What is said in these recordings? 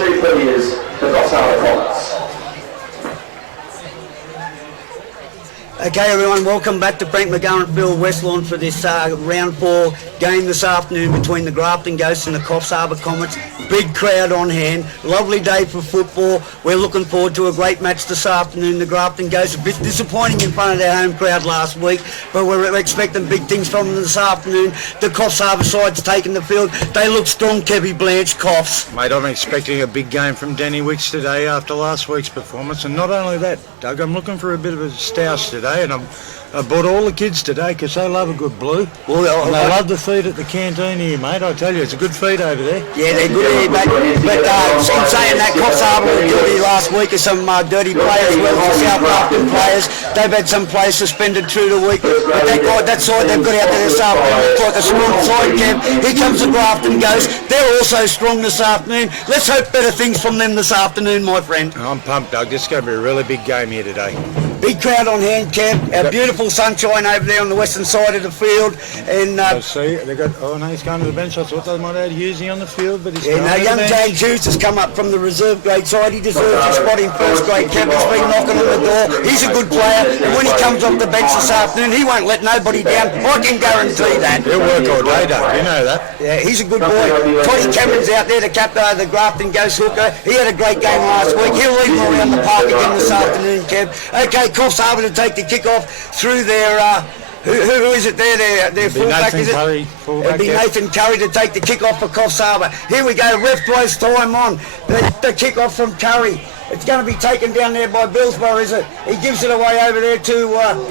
two players, the Coffs Harbour Comets. Okay everyone, welcome back to Frank McGarren Field, West Lawn for this round 4 game this afternoon between the Grafton Ghosts and the Coffs Harbour Comets. Big crowd on hand, lovely day for football. We're looking forward to a great match this afternoon. The Grafton Ghosts a bit disappointing in front of their home crowd last week, but we're expecting big things from them this afternoon. The Coffs Harbour side's taking the field. They look strong, Kevy Blanche, Coffs. Mate, I'm expecting a big game from Danny Wicks today after last week's performance, and not only that, Doug, I'm looking for a bit of a stoush today. And I bought all the kids today because they love a good blue. Well, and they love the feed at the canteen here, mate. I tell you, it's a good feed over there. Yeah, they're good here, mate. But in saying that, Coffs Harbour were guilty last week of some dirty players, well as the South Grafton players. They've had some players suspended through the week. But that side they've got out there this afternoon, it's like a strong side, Kev. Here comes the Grafton Ghosts. They're also strong this afternoon. Let's hope better things from them this afternoon, my friend. I'm pumped, Doug. This is going to be a really big game here today. Big crowd on hand, Kev. Our beautiful sunshine over there on the western side of the field. And see, they got. Oh no, he's going to the bench. I thought they might have had Husey on the field, but he's young James Hughes has come up from the reserve grade side. He deserves a spot in first grade. Kev has been knocking on the door. He's a good player, and when he comes off the bench this afternoon, he won't let nobody down. I can guarantee that. He'll work all day, Doug. You know that. Yeah, he's a good boy. Toddy Cameron's out there, the captain of the Grafton Ghost hooker. He had a great game last week. He'll lead them around the park again this afternoon, Kev. Okay, Coffs Harbour to take the kick-off through their who is it there? Their fullback, is it? Curry, It'll be Nathan Curry to take the kick-off for Coffs Harbour. Here we go, ref blows time on. The kick-off from Curry. It's going to be taken down there by Billsborough, is it? He gives it away over there to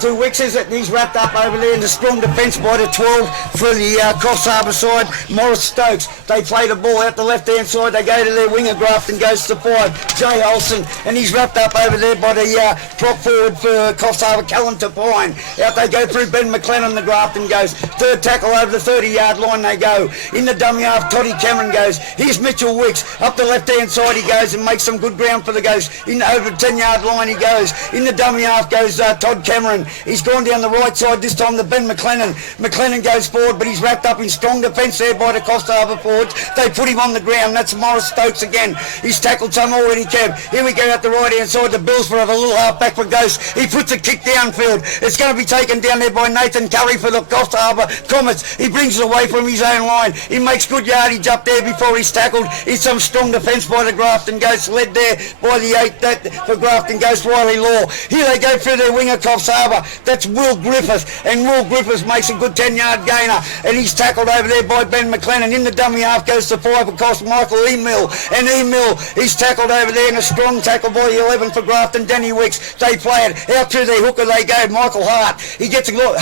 Wicks, is it? He's wrapped up over there in the strong defence by the 12 for the Coffs Harbour side. Morris Stokes, they play the ball out the left-hand side. They go to their winger, Grafton goes to 5. Jay Olsen, and he's wrapped up over there by the prop forward for Coffs Harbour, Callan Tapine. Out they go through Ben McLennan, the Grafton goes. Third tackle over the 30-yard line they go. In the dummy half, Toddy Cameron goes. Here's Mitchell Wicks. Up the left-hand side he goes and makes some good ground for the Ghosts. In over the 10-yard line he goes. In the dummy half goes Todd Cameron. He's gone down the right side this time to Ben McLennan. McLennan goes forward, but he's wrapped up in strong defence there by the Coffs Harbour forwards. They put him on the ground. That's Morris Stokes again. He's tackled some already, Kev. Here we go out the right-hand side. The Billsborough have a little half back for Ghosts. He puts a kick downfield. It's going to be taken down there by Nathan Curry for the Coffs Harbour Comets. He brings it away from his own line. He makes good yardage up there before he's tackled. It's some strong defence by the Grafton Ghosts, led there by the 8 for Grafton Ghosts, Riley Law. Here they go through their winger, Coffs Harbour. That's Will Griffith, and Will Griffith makes a good 10-yard gainer, and he's tackled over there by Ben McLennan. In the dummy half goes to 5 across Michael Emil, and Emil, he's tackled over there in a strong tackle by the 11 for Grafton, Danny Wicks. They play it out through their hooker. They go. Michael Hart, he gets a look.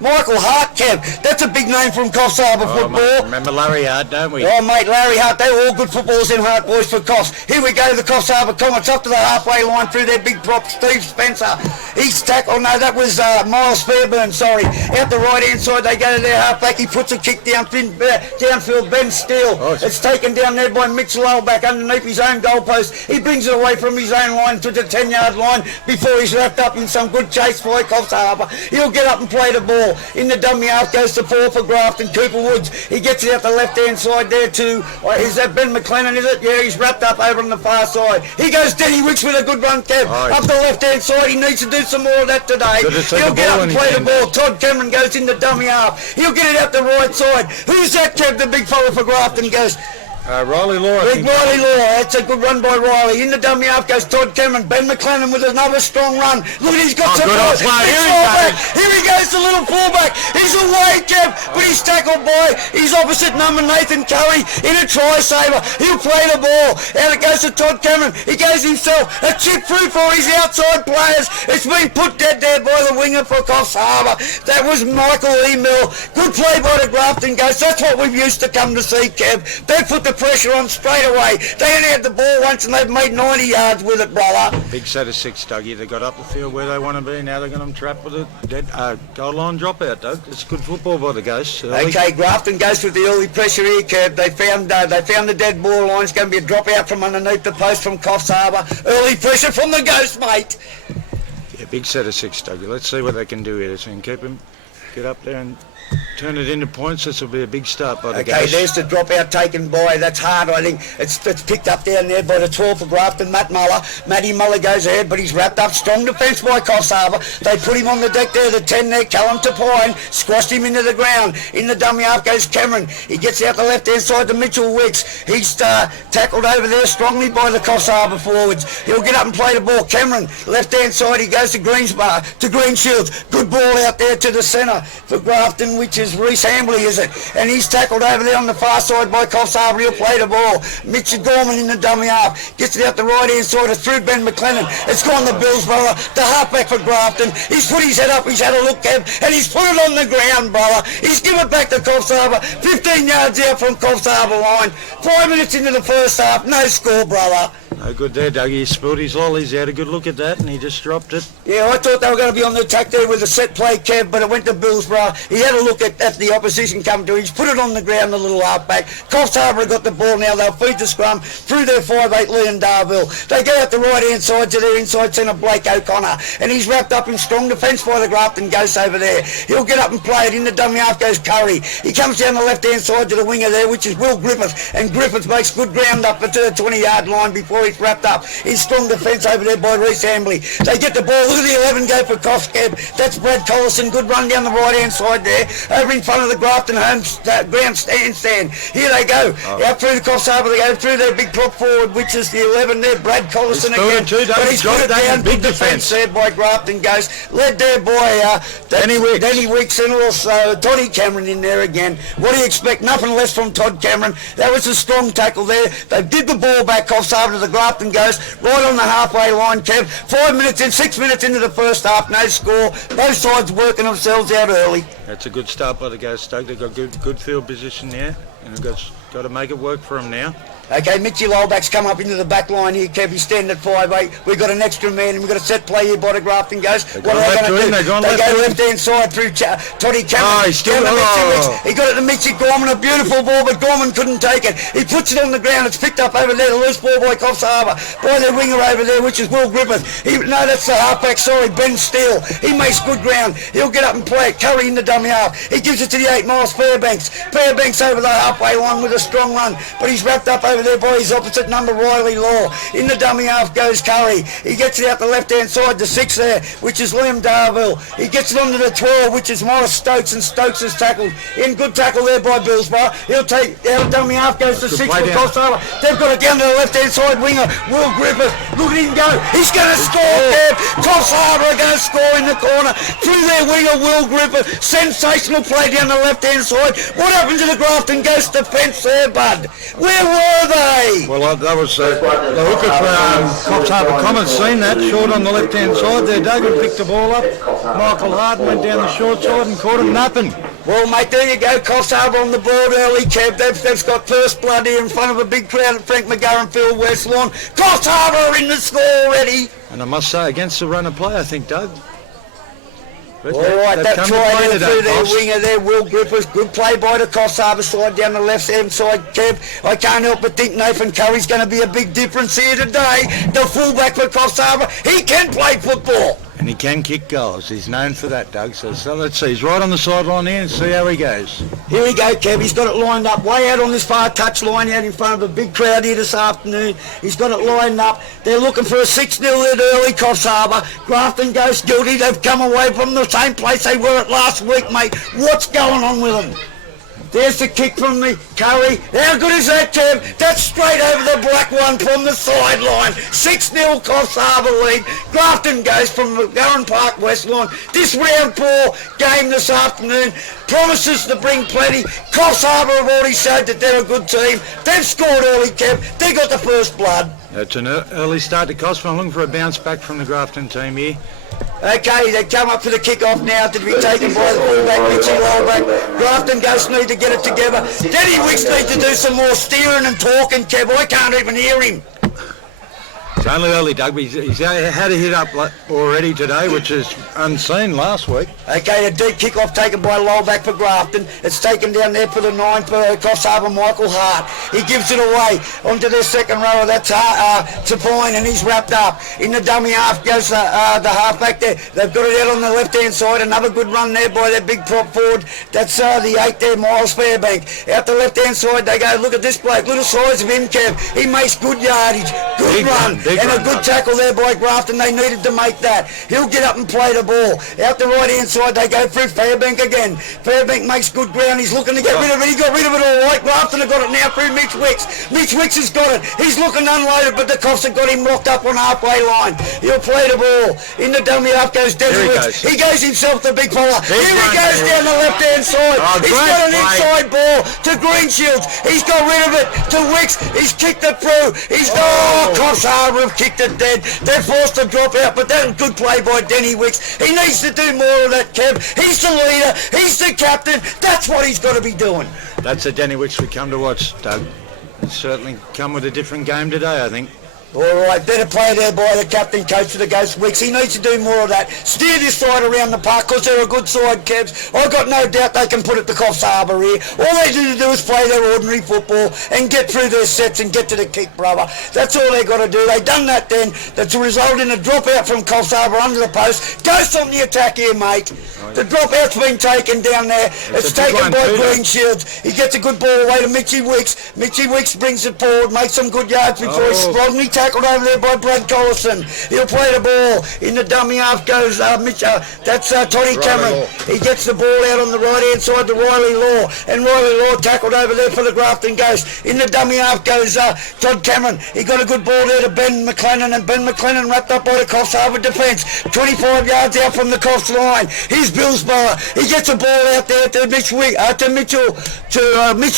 Michael Hart, Kev. That's a big name from Coffs Harbour football. Mate, remember Larry Hart, don't we? Oh, mate, Larry Hart. They were all good footballers in Hart boys for Coffs. Here we go. The Coffs Harbour Comets up to the halfway line through their big prop, Steve Spencer. He's tackled. Oh no, that was Miles Fairburn, sorry. Out the right-hand side, they go to their halfback. He puts a kick downfield, Ben Steele. Oh, it's taken down there by Mitch Lowback underneath his own goalpost. He brings it away from his own line to the 10-yard line before he's wrapped up in some good chase by Coffs Harbour. He'll get up and play the ball. In the dummy half goes to 4 for Grafton, Cooper Woods. He gets it out the left-hand side there too. Is that Ben McLennan, is it? Yeah, he's wrapped up over on the far side. He goes Danny Wicks with a good run, Kev. Up the left-hand side, he needs to do some more of that today. He'll get up and play the ball. Todd Cameron goes in the dummy half. He'll get it out the right side. Who's that, Kev? The big fella for Grafton goes. Riley Law. Big Riley Law. That's a good run by Riley. In the dummy half goes Todd Cameron. Ben McLennan with another strong run. Look, he's got some good. Here he goes, the little fullback. He's away, Kev, but he's tackled by his opposite number, Nathan Curry, in a try saver. He'll play the ball. Out it goes to Todd Cameron. He goes himself. A chip through for his outside players. It's been put dead there by the winger for Coffs Harbour. That was Michael Emil. Good play by the Grafton Ghosts. That's what we've used to come to see, Kev. They put the pressure on straight away. They only had the ball once and they've made 90 yards with it, brother. Big set of 6, Dougie. They got up the field where they want to be. Now they're going to trap with a dead goal line dropout, Doug. It's good football by the Ghosts. Okay, Grafton goes with the early pressure here, Kev. They found the dead ball line. It's going to be a dropout from underneath the post from Coffs Harbour. Early pressure from the Ghosts, mate. Yeah, big set of 6, Dougie. Let's see what they can do here. So you can keep him, get up there and turn it into points. This will be a big start by the Okay, guys. there's the dropout taken by, that's hard, I think. It's picked up down there by the 12 for Grafton, Matt Muller. Matty Muller goes ahead, but he's wrapped up. Strong defence by Coffs Harbour. They put him on the deck there, the 10 there, Callum Tapine, squashed him into the ground. In the dummy half goes Cameron. He gets out the left-hand side to Mitchell Wicks. He's tackled over there strongly by the Coffs Harbour forwards. He'll get up and play the ball. Cameron, left-hand side, he goes to Greensbar, to Greenshields. Good ball out there to the centre for Grafton, which is Reece Hambley, is it? And he's tackled over there on the far side by Coffs Harbour. He'll play the ball. Mitchell Gorman in the dummy half. Gets it out the right-hand side through Ben McLennan. It's gone to Billsborough. The halfback for Grafton. He's put his head up. He's had a look, Kev, and he's put it on the ground, brother. He's given it back to Coffs Harbour. 15 yards out from Coffs Harbour line. 5 minutes into the first half. No score, brother. No good there, Dougie. He spilled his lollies. He had a good look at that and he just dropped it. Yeah, I thought they were going to be on the attack there with a set play, Kev, but it went to Billsborough. He had a look at the opposition coming to him. He's put it on the ground, the little halfback. Coffs Harbour got the ball now. They'll feed the scrum through their 5'8", Liam Darville. They go out the right-hand side to their inside centre, Blake O'Connor, and he's wrapped up in strong defence by the Grafton Ghosts over there. He'll get up and play it. In the dummy half goes Curry. He comes down the left-hand side to the winger there, which is Will Griffith, and Griffith makes good ground up to the 20-yard line before he's wrapped up. He's strong defence over there by Reece Hambley. They get the ball. Look at the 11 go for Coffs, Kev. That's Brad Collison. Good run down the right-hand side there, over in front of the Grafton home ground stand. Here they go. Out through the Coffs Harbour. They go through their big prop forward, which is the 11 there, Brad Collison again. But he's put it down. Big defence there by Grafton Ghost. Led there by Danny Weeks and also Toddy Cameron in there again. What do you expect? Nothing less from Todd Cameron. That was a strong tackle there. They did the ball back, Coffs Harbour to the Grafton Ghost, right on the halfway line, Kev. 6 minutes into the first half, no score. Both sides working themselves out early. That's a good start by the Ghosts, Doug. They've got good field position there and they've got to make it work for them now. Okay, Mitchy Lolback's come up into the back line here, Kev. He's standing at 5'8". We've got an extra man and we've got a set play here by the Grafton Ghosts. What are they going to do? They go left-hand side through Toddy Cameron. He got it to Mitchy Gorman, a beautiful ball, but Gorman couldn't take it. He puts it on the ground. It's picked up over there, the loose ball by Coffs Harbour, by their winger over there, which is Will Griffith. No, that's the halfback, sorry, Ben Steele. He makes good ground. He'll get up and play it. Curry in the dummy half. He gives it to the 8 miles, Fairbanks. Fairbanks over the halfway line with a strong run, but he's wrapped up over there by his opposite number, Riley Law. In the dummy half goes Curry. He gets it out the left-hand side, the 6 there, which is Liam Darville. He gets it onto the 12, which is Morris Stokes, and Stokes is tackled. In good tackle there by Billsborough. He'll take out the dummy half, goes to 6 for Coffs Harbour. They've got it down to the left-hand side winger, Will Griffith. Look at him go. He's going to score there. Coffs Harbour are going to score in the corner. Through their winger, Will Griffith. Sensational play down the left-hand side. What happened to the Grafton Ghost defence there, bud? Where were they? Well, that was the hooker for Coffs Harbour Comets. Seen that short on the left-hand side there. Duggan picked the ball up. Michael Harden went down the short side and caught him napping. Well, mate, there you go. Coffs Harbour on the board early, Kev. They've got first blood here in front of a big crowd at Frank McGarren Field, West Lawn. Coffs Harbour are in the score already. And I must say, against the run of play, I think, Doug. All right, that try there through their winger there, Will Griffith. Good play by the Coffs Harbour side down the left-hand side, Kev. I can't help but think Nathan Curry's going to be a big difference here today. The fullback for Coffs Harbour, he can play football. And he can kick goals. He's known for that, Doug. So let's see. He's right on the sideline here and see how he goes. Here we go, Kev. He's got it lined up way out on this far touch line out in front of a big crowd here this afternoon. He's got it lined up. They're looking for a 6-0 lead early, Coffs Harbour. Grafton Ghost guilty. They've come away from the same place they were at last week, mate. What's going on with them? There's the kick from the Curry. How good is that, Kev? That's straight over the black one from the sideline. 6-0 Coffs Harbour lead. Grafton Ghost from McGarren Park, West Lawn. This round 4 game this afternoon promises to bring plenty. Coffs Harbour have already showed that they're a good team. They've scored early, Kev. They got the first blood. It's an early start to Coffs. I'm looking for a bounce back from the Grafton team here. Okay, they come up for the kick-off now to be taken by the fullback, Mitchy Lolback. Grafton Ghosts need to get it together. Danny Wicks needs to do some more steering and talking, Kev. I can't even hear him. It's only early, Doug. He's had a hit up already today, which is unseen last week. Okay, a deep kick-off taken by Lowell back for Grafton. It's taken down there for the 9 for Coffs Harbour, Michael Hart. He gives it away onto their second rower. That's Tapine, and he's wrapped up. In the dummy half goes the half-back there. They've got it out on the left-hand side. Another good run there by their big prop forward. That's the 8 there, Miles Fairbank. Out the left-hand side they go. Look at this bloke. Little size of him, Kev. He makes good yardage. Good run. And a good tackle there by Grafton. They needed to make that. He'll get up and play the ball. Out the right-hand side they go through Fairbank again. Fairbank makes good ground. He's looking to get rid of it. He got rid of it all right. Grafton have got it now through Mitch Wicks. Mitch Wicks has got it. He's looking unloaded, but the Coffs have got him locked up on halfway line. He'll play the ball. In the dummy half goes Denny Wicks. He goes himself, the big fella. Here he goes down the left-hand side. He's got an inside ball to Greenshields. He's got rid of it to Wicks. He's kicked it through. Coffs Harbour have kicked it dead. They're forced to drop out, but that's a good play by Denny Wicks. He needs to do more of that, Kev. He's the leader. He's the captain. That's what he's got to be doing. That's the Denny Wicks we come to watch, Doug. He's certainly come with a different game today, I think. All right, better play there by the captain coach for the Ghost Wicks. He needs to do more of that. Steer this side around the park because they're a good side, Kevs. I've got no doubt they can put it to Coffs Harbour here. All they need to do is play their ordinary football and get through their sets and get to the kick, brother. That's all they got to do. They done that then. That's resulted in a dropout from Coffs Harbour under the post. Ghost on the attack here, mate. The dropout's been taken down there. It's taken by Greenshields. He gets a good ball away to Mitchy Wicks. Mitchy Wicks brings it forward, makes some good yards before he's strongly tackled over there by Brad Collison. He'll play the ball. In the dummy half goes that's Toddy Cameron. He gets the ball out on the right-hand side to Riley Law. And Riley Law tackled over there for the Grafton Ghost. In the dummy half goes Todd Cameron. He got a good ball there to Ben McLennan, and Ben McLennan wrapped up by the Coffs Harbour defence. 25 yards out from the Coffs line. Here's Billsborough. He gets a ball out there to Mitch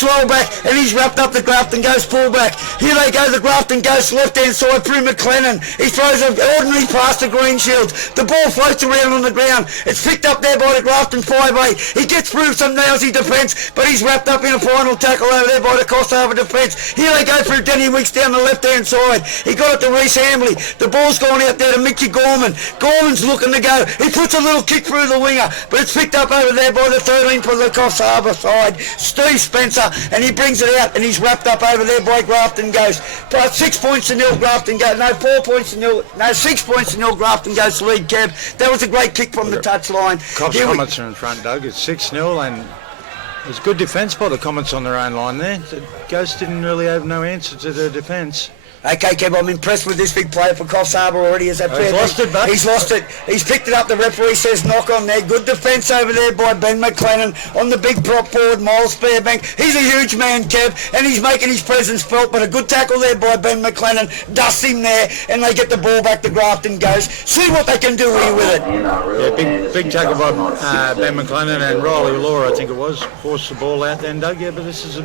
Rollback, and he's wrapped up the Grafton Ghost fullback. Here they go, the Grafton Ghost left-hand side through McLennan. He throws an ordinary pass to Greenshields. The ball floats around on the ground. It's picked up there by the Grafton 5'8". He gets through some lousy defence, but he's wrapped up in a final tackle over there by the Coffs Harbour defence. Here they go through Denny Wicks down the left-hand side. He got it to Reece Hamley. The ball's gone out there to Mickey Gorman. Gorman's looking to go. He puts a little kick through the winger, but it's picked up over there by the 13 for the Coffs Harbour side, Steve Spencer, and he brings it out, and he's wrapped up over there by Grafton Ghost. 6 points to nil, Grafton Ghost. No, 4 points to nil. No, 6 points to nil, Grafton Ghost lead, Kev. That was a great kick from the touchline. Coffs Comets are in front, Doug. It's 6-0, and there's good defence by the Comets on their own line there. The Ghost didn't really have no answer to their defence. Okay, Kev, I'm impressed with this big player for Coffs Harbour already. He's lost it, but he's lost it. He's picked it up. The referee says knock on there. Good defence over there by Ben McLennan on the big prop forward, Miles Fairbank. He's a huge man, Kev, and he's making his presence felt, but a good tackle there by Ben McLennan. Dusts him there, and they get the ball back to Grafton Ghost. See what they can do here with it. Yeah, big tackle by Ben McLennan, and Riley Law, I think it was, forced the ball out then, Doug. Yeah, but this is a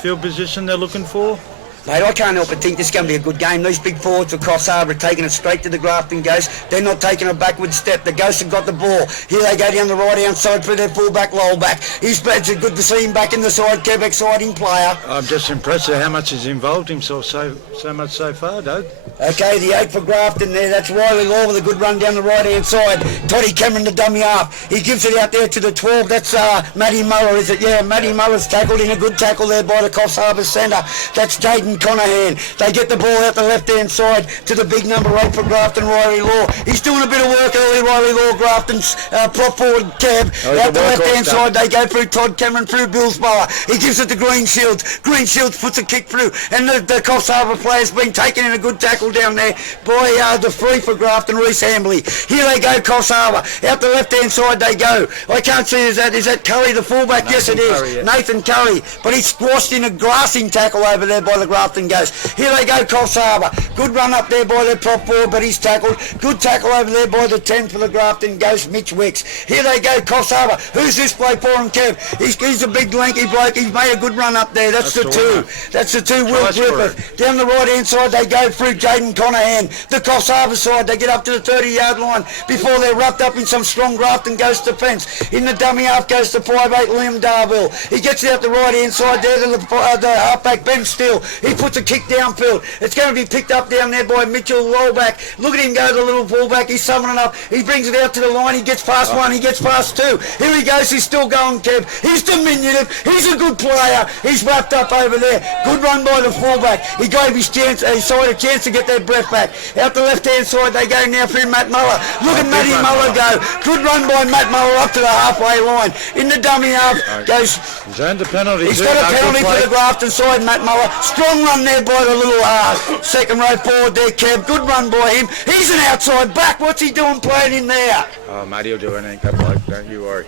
field position they're looking for. Mate, I can't help but think this is going to be a good game. These big forwards for Coffs Harbour are taking it straight to the Grafton Ghost. They're not taking a backward step. The Ghosts have got the ball. Here they go down the right-hand side for their full-back, Lowell-back. It's good to see him back in the side, Kev, exciting player. I'm just impressed at how much he's involved himself so much so far, Doug. Okay, the 8 for Grafton there. That's Riley Law with a good run down the right-hand side. Toddy Cameron, the dummy half. He gives it out there to the 12. That's Matty Muller, is it? Yeah, Matty Muller's tackled in a good tackle there by the Coffs Harbour centre. That's Jaden Conahan. They get the ball out the left-hand side to the big number 8 for Grafton, Riley Law. He's doing a bit of work early, Riley Law, Grafton's prop forward, Kev. Out the left-hand side, they go through Todd Cameron, through Billsborough. He gives it to Greenshields. Greenshields puts a kick through, and the Coffs Harbour player's been taken in a good tackle down there by the 3 for Grafton, Reece Hamley. Here they go, Coffs Harbour. Out the left-hand side they go. I can't see, is that Curry, the fullback? Nathan yes, it is. Curry, yeah. Nathan Curry. But he's squashed in a grassing tackle over there by the Grafton Ghost. Here they go, Coffs Harbour. Good run up there by the prop forward, but he's tackled. Good tackle over there by the 10 for the Grafton Ghost, Mitch Wicks. Here they go, Coffs Harbour. Who's this bloke for him, Kev? He's a big lanky bloke. He's made a good run up there. That's the 2. That's the 2, Will Griffith. Down the right-hand side, they go through Jaden Conahan. The Coffs Harbour side, they get up to the 30-yard line before they're wrapped up in some strong Grafton Ghost defence. In the dummy half goes to 5'8", Liam Darville. He gets out the right-hand side there to the halfback, Ben Steele. He puts a kick downfield. It's going to be picked up down there by Mitchell Rollback. Look at him go, the little fullback. He's summoning up. He brings it out to the line. He gets past one. He gets past two. Here he goes. He's still going, Kev. He's diminutive. He's a good player. He's wrapped up over there. Good run by the fullback. He gave his side a chance to get their breath back. Out the left-hand side, they go now through Matt Muller. Look at Matty Muller go. Good run by Matt Muller up to the halfway line. In the dummy half goes. He's earned a penalty. He's got a penalty for the Grafton side, Matt Muller. Strong run there by the little second row forward there, Kev. Good run by him. He's an outside back. What's he doing playing in there? Oh, Matty will do anything, that bloke. Don't you worry.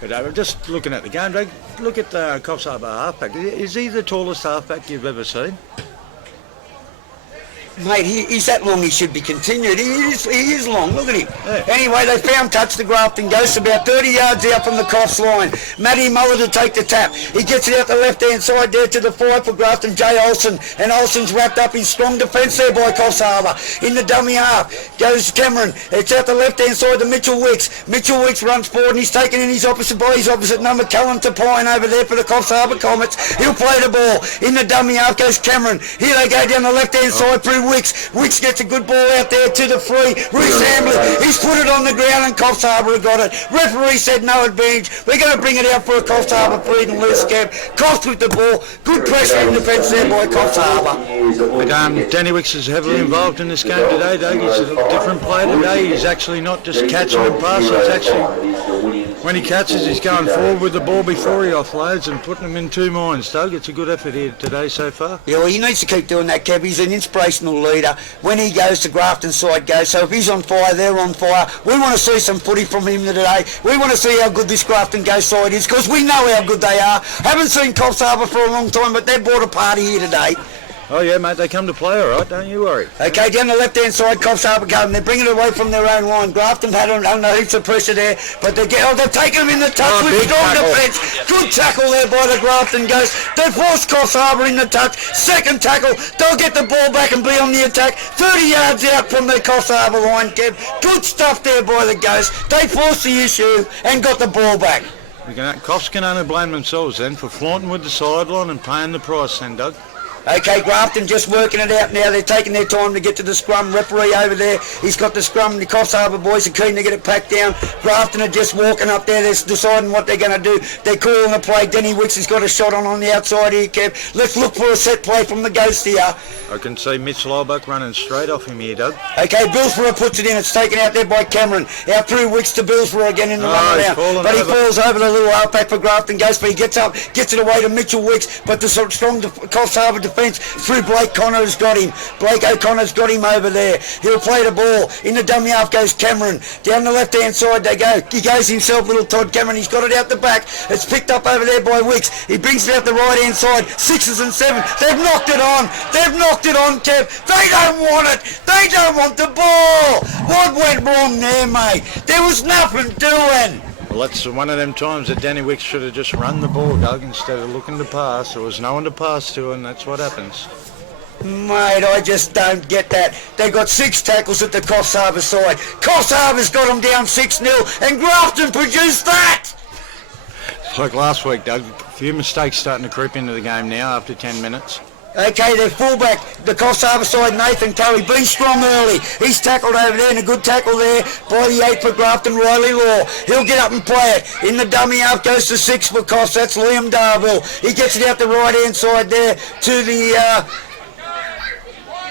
But just looking at the game, look at the Coffs Harbour halfback. Is he the tallest halfback you've ever seen? Mate, he's that long he should be continued. He is long, look at him. Yeah. Anyway, they found touch the Grafton Ghost about 30 yards out from the Coffs line. Matty Muller to take the tap. He gets it out the left-hand side there to the 5 for Grafton, Jay Olsen. And Olsen's wrapped up in strong defence there by Coffs Harbour. In the dummy half goes Cameron. It's out the left-hand side to Mitchell Wicks. Mitchell Wicks runs forward and he's taken in his opposite number, Callum Tapine over there for the Coffs Harbour Comets. He'll play the ball. In the dummy half goes Cameron. Here they go down the left-hand side through Wicks. Wicks gets a good ball out there to the free. Reece Hamblin, he's put it on the ground and Coffs Harbour got it. Referee said no advantage. We're going to bring it out for a Coffs Harbour freed and loose camp. Coffs with the ball. Good pressure in defence there by Coffs Harbour. But Danny Wicks is heavily involved in this game today, Doug. He's a different player today. He's actually not just catching and passing. It's actually, when he catches, he's going forward with the ball before he offloads and putting them in two minds, Doug. It's a good effort here today so far. Yeah, well, he needs to keep doing that, Kev. He's an inspirational leader. When he goes to Grafton side goes. So if he's on fire, they're on fire. We want to see some footy from him today. We want to see how good this Grafton Go side is because we know how good they are. Haven't seen Coffs Harbour for a long time, but they've brought a party here today. Oh yeah, mate, they come to play all right, don't you worry. Okay, down the left-hand side, Coffs Harbour come. They're bringing it away from their own line. Grafton had under heaps of pressure there, but they've taken him in the touch with strong defence. Good tackle there by the Grafton Ghost. They forced Coffs Harbour in the touch. Second tackle, they'll get the ball back and be on the attack. 30 yards out from the Coffs Harbour line, Kev. Good stuff there by the Ghost. They forced the issue and got the ball back. Coffs can only blame themselves then for flaunting with the sideline and paying the price then, Doug. Okay, Grafton just working it out now. They're taking their time to get to the scrum. Referee over there, he's got the scrum. The Coffs Harbour boys are keen to get it packed down. Grafton are just walking up there. They're deciding what they're going to do. They're calling the play. Denny Wicks has got a shot on the outside here, Kev. Let's look for a set play from the Ghost here. I can see Mitch Lobuck running straight off him here, Doug. Okay, Billsborough puts it in. It's taken out there by Cameron. Out through Wicks to Billsborough again in the run around. But he falls over the little halfback for Grafton Ghost, but he gets up, gets it away to Mitchell Wicks. But the strong Coffs Harbour defence through Blake Connor's got him. Blake O'Connor's got him over there. He'll play the ball. In the dummy half goes Cameron. Down the left-hand side they go. He goes himself, little Todd Cameron. He's got it out the back. It's picked up over there by Wicks. He brings it out the right-hand side. 6s and 7s. They've knocked it on. They've knocked it on, Kev. They don't want it. They don't want the ball. What went wrong there, mate? There was nothing doing. Well, that's one of them times that Danny Wicks should have just run the ball, Doug, instead of looking to pass. There was no one to pass to, and that's what happens. Mate, I just don't get that. They got 6 tackles at the Coffs Harbour side. Coffs Harbour's got them down 6-0, and Grafton produced that. It's like last week, Doug. A few mistakes starting to creep into the game now after 10 minutes. Okay, their fullback, the Coffs Harbour side, Nathan Curry, been strong early. He's tackled over there, and a good tackle there by the 8 for Grafton, Riley Law. He'll get up and play it. In the dummy half goes to 6 for Coffs. That's Liam Darville. He gets it out the right-hand side there to the...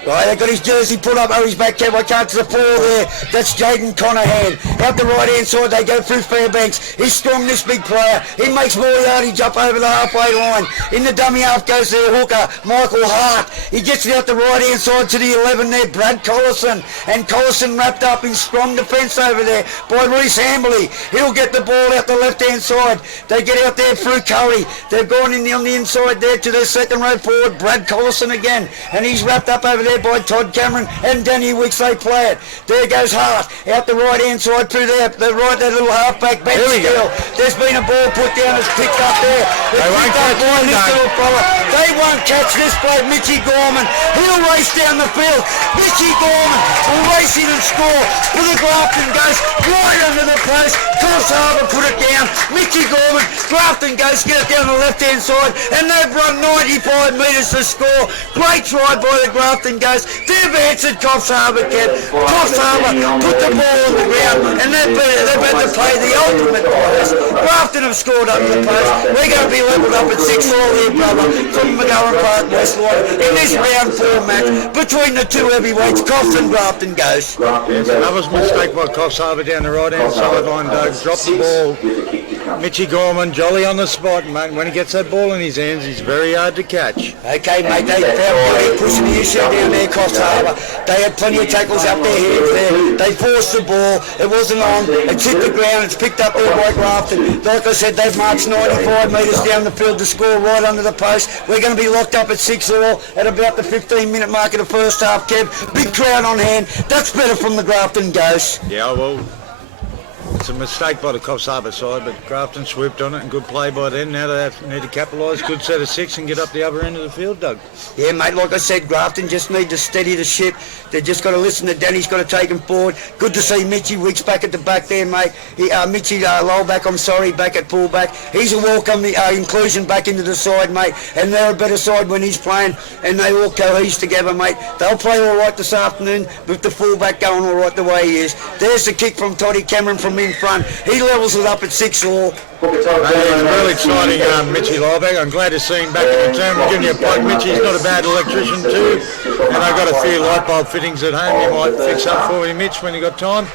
Right, they've got his jersey put up over his back, Kev. I can't to the floor there. That's Jaden Conahan. Out the right-hand side, they go through Fairbanks. He's strong, this big player. He makes more yardage up over the halfway line. In the dummy half goes their hooker, Michael Hart. He gets it out the right-hand side to the 11 there, Brad Collison. And Collison wrapped up in strong defence over there by Reece Hambley. He'll get the ball out the left-hand side. They get out there through Curry. They've gone in on the inside there to their second row forward, Brad Collison again. And he's wrapped up over there by Todd Cameron and Danny Wicks. They play it. There goes Hart out the right hand side through there, the right, that little halfback bench still. There's been a ball put down, it's picked up there. They won't catch this little fella. They won't catch this bloke, Mitchy Gorman. He'll race down the field. Mitchy Gorman will race in and score. For the Grafton goes right under the post. Coffs Harbour put it down. Mitchy Gorman, Grafton goes, get it down the left-hand side, and they've run 95 metres to score. Great try by the Grafton goes. They've answered Coffs Harbour, Kev. Coffs Harbour put the ball on the ground, and they've had to play the ultimate prize. Grafton have scored under the post. We're going to be levelled up at 6-all here, brother, from McGowan Park, Westline, in this round 4 match between the two heavyweights, Coffs and Grafton goes. Another mistake by Coffs Harbour down the right-hand sideline, Doug. Dropped the ball. Mitchy Gorman, jolly on the spot, mate. When he gets that ball in his hands, he's very hard to catch. Okay, mate, they found pushing the issue down there, Coffs Harbour. They had plenty of tackles up their heads there. They forced the ball. It wasn't on. It's hit the ground. It's picked up there by Grafton. Like I said, they've marched 95 metres down the field to score right under the post. We're going to be locked up at 6-all at about the 15-minute mark of the first half, Kev. Big crowd on hand. That's better from the Grafton goes. Yeah, well, it's a mistake by the Coffs Harbour side, but Grafton swooped on it and good play by them. Now they need to capitalise. Good set of 6 and get up the other end of the field, Doug. Yeah, mate, like I said, Grafton just need to steady the ship. They've just got to listen to Danny's got to take them forward. Good to see Mitchy Wicks back at the back there, mate. Mitchy Lowback, back at fullback. He's a welcome inclusion back into the side, mate. And they're a better side when he's playing, and they all cohese together, mate. They'll play all right this afternoon with the fullback going all right the way he is. There's the kick from Toddy Cameron from in front. He levels it up at 6-all. It's really exciting, Mitchy Lowback. I'm glad to see him back in the team. We're giving you a plug. Mitchy's not a bad electrician too, and I've got a few light bulb fittings at home. You might fix up for me, Mitch, when you got time.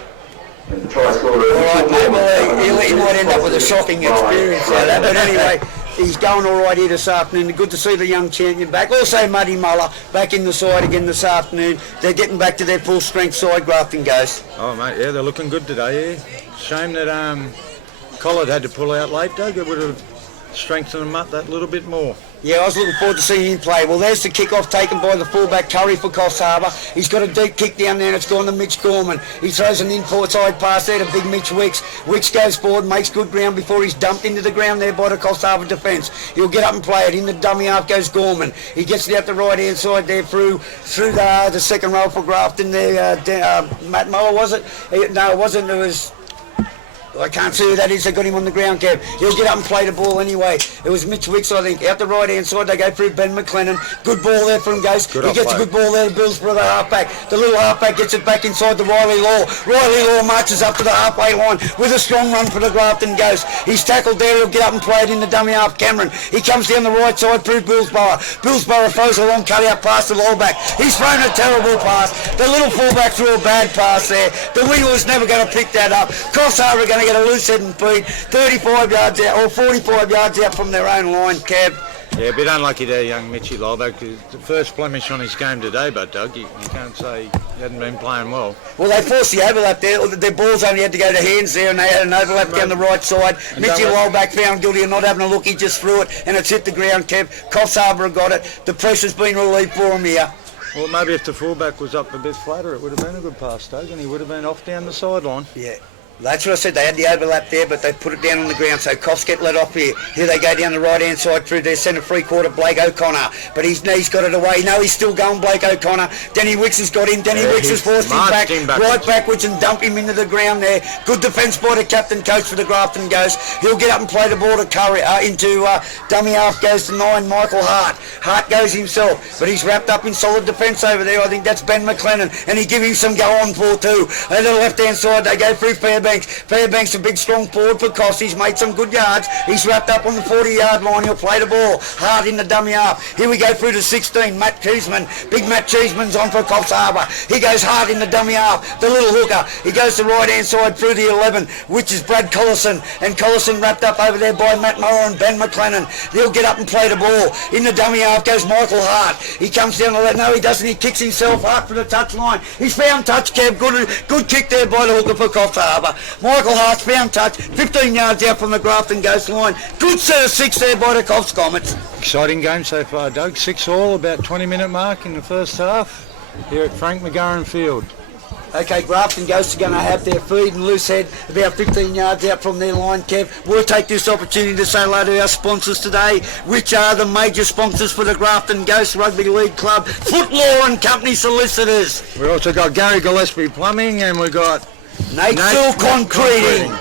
All right, mate. Well, he might end up with a shocking experience out of that, but anyway. He's going all right here this afternoon. Good to see the young champion back. Also, Muddy Muller back in the side again this afternoon. They're getting back to their full strength side. Grafton goes. Oh, mate, yeah, they're looking good today. Yeah, shame that Collard had to pull out late, Doug. It would have strengthened them up that little bit more. Yeah, I was looking forward to seeing him play. Well, there's the kick-off taken by the fullback Curry for Coffs Harbour. He's got a deep kick down there and it's gone to Mitch Gorman. He throws an in-side pass there to big Mitch Wicks. Wicks goes forward, makes good ground before he's dumped into the ground there by the Coffs Harbour defence. He'll get up and play it. In the dummy half goes Gorman. He gets it out the right-hand side there through the second row for Grafton there. Matt Muller, was it? No, it wasn't. It was... I can't see who that is. They got him on the ground, Kev. He'll get up and play the ball anyway. It was Mitch Wicks, I think. Out the right-hand side, they go through Ben McLennan. Good ball there from Ghost. He gets a good ball there to Billsborough, the halfback. The little halfback gets it back inside the Riley Law. Riley Law marches up to the halfway line with a strong run for the Grafton Ghost. He's tackled there. He'll get up and play it in the dummy half, Cameron. He comes down the right side through Billsborough. Billsborough throws a long cut-out pass to Lowback. He's thrown a terrible pass. The little fullback threw a bad pass there. The Wheeler's never going to pick that up. Coffs Harbour are going to get a loose head and feet 35 yards out or 45 yards out from their own line, Cab. Yeah, a bit unlucky there, young Mitchy Lowback. The first blemish on his game today, but Doug, you can't say he hadn't been playing well. Well, they forced the overlap there. Their balls only had to go to hands there, and they had an overlap down the right side. Mitchy Lowback found guilty of not having a look. He just threw it, and it's hit the ground, Kev. Coffs Harbour got it. The pressure's been relieved for him here. Well, maybe if the fullback was up a bit flatter, it would have been a good pass, Doug, and he would have been off down the sideline. Yeah. That's what I said. They had the overlap there, but they put it down on the ground. So Coffs get let off here. Here they go down the right-hand side through their centre free-quarter, Blake O'Connor. But he's got it away. No, he's still going, Blake O'Connor. Danny Wicks has got him. Danny Wicks has forced him back, right backwards and dumped him into the ground there. Good defence by the captain coach for the Grafton Ghost. He'll get up and play the ball to Curry, into dummy half goes to 9, Michael Hart. Hart goes himself, but he's wrapped up in solid defence over there. I think that's Ben McLennan, and he give him some go on for too. And the left-hand side, they go through Fairbanks. Fairbanks a big strong forward for Coffs. He's made some good yards. He's wrapped up on the 40-yard line. He'll play the ball hard in the dummy half. Here we go through to 16. Matt Cheeseman. Big Matt Cheeseman's on for Coffs Harbour. He goes hard in the dummy half. The little hooker. He goes to right-hand side through the 11, which is Brad Collison. And Collison wrapped up over there by Matt Muller and Ben McLennan. He'll get up and play the ball. In the dummy half goes Michael Hart. He comes down the left. No, he doesn't. He kicks himself hard for the touch line. He's found touch, Kev. Good kick there by the hooker for Coffs Harbour. Michael Hart's found touch, 15 yards out from the Grafton Ghost line. Good set of 6 there by the Coffs Comets. Exciting game so far, Doug. 6-all, about 20-minute mark in the first half here at Frank McGurran Field. Okay, Grafton Ghosts are going to have their feed and loose head about 15 yards out from their line, Kev. We'll take this opportunity to say hello to our sponsors today, which are the major sponsors for the Grafton Ghosts Rugby League Club, Footlaw and Company Solicitors. We also got Gary Gillespie Plumbing, and we got Nate Phil Concreting.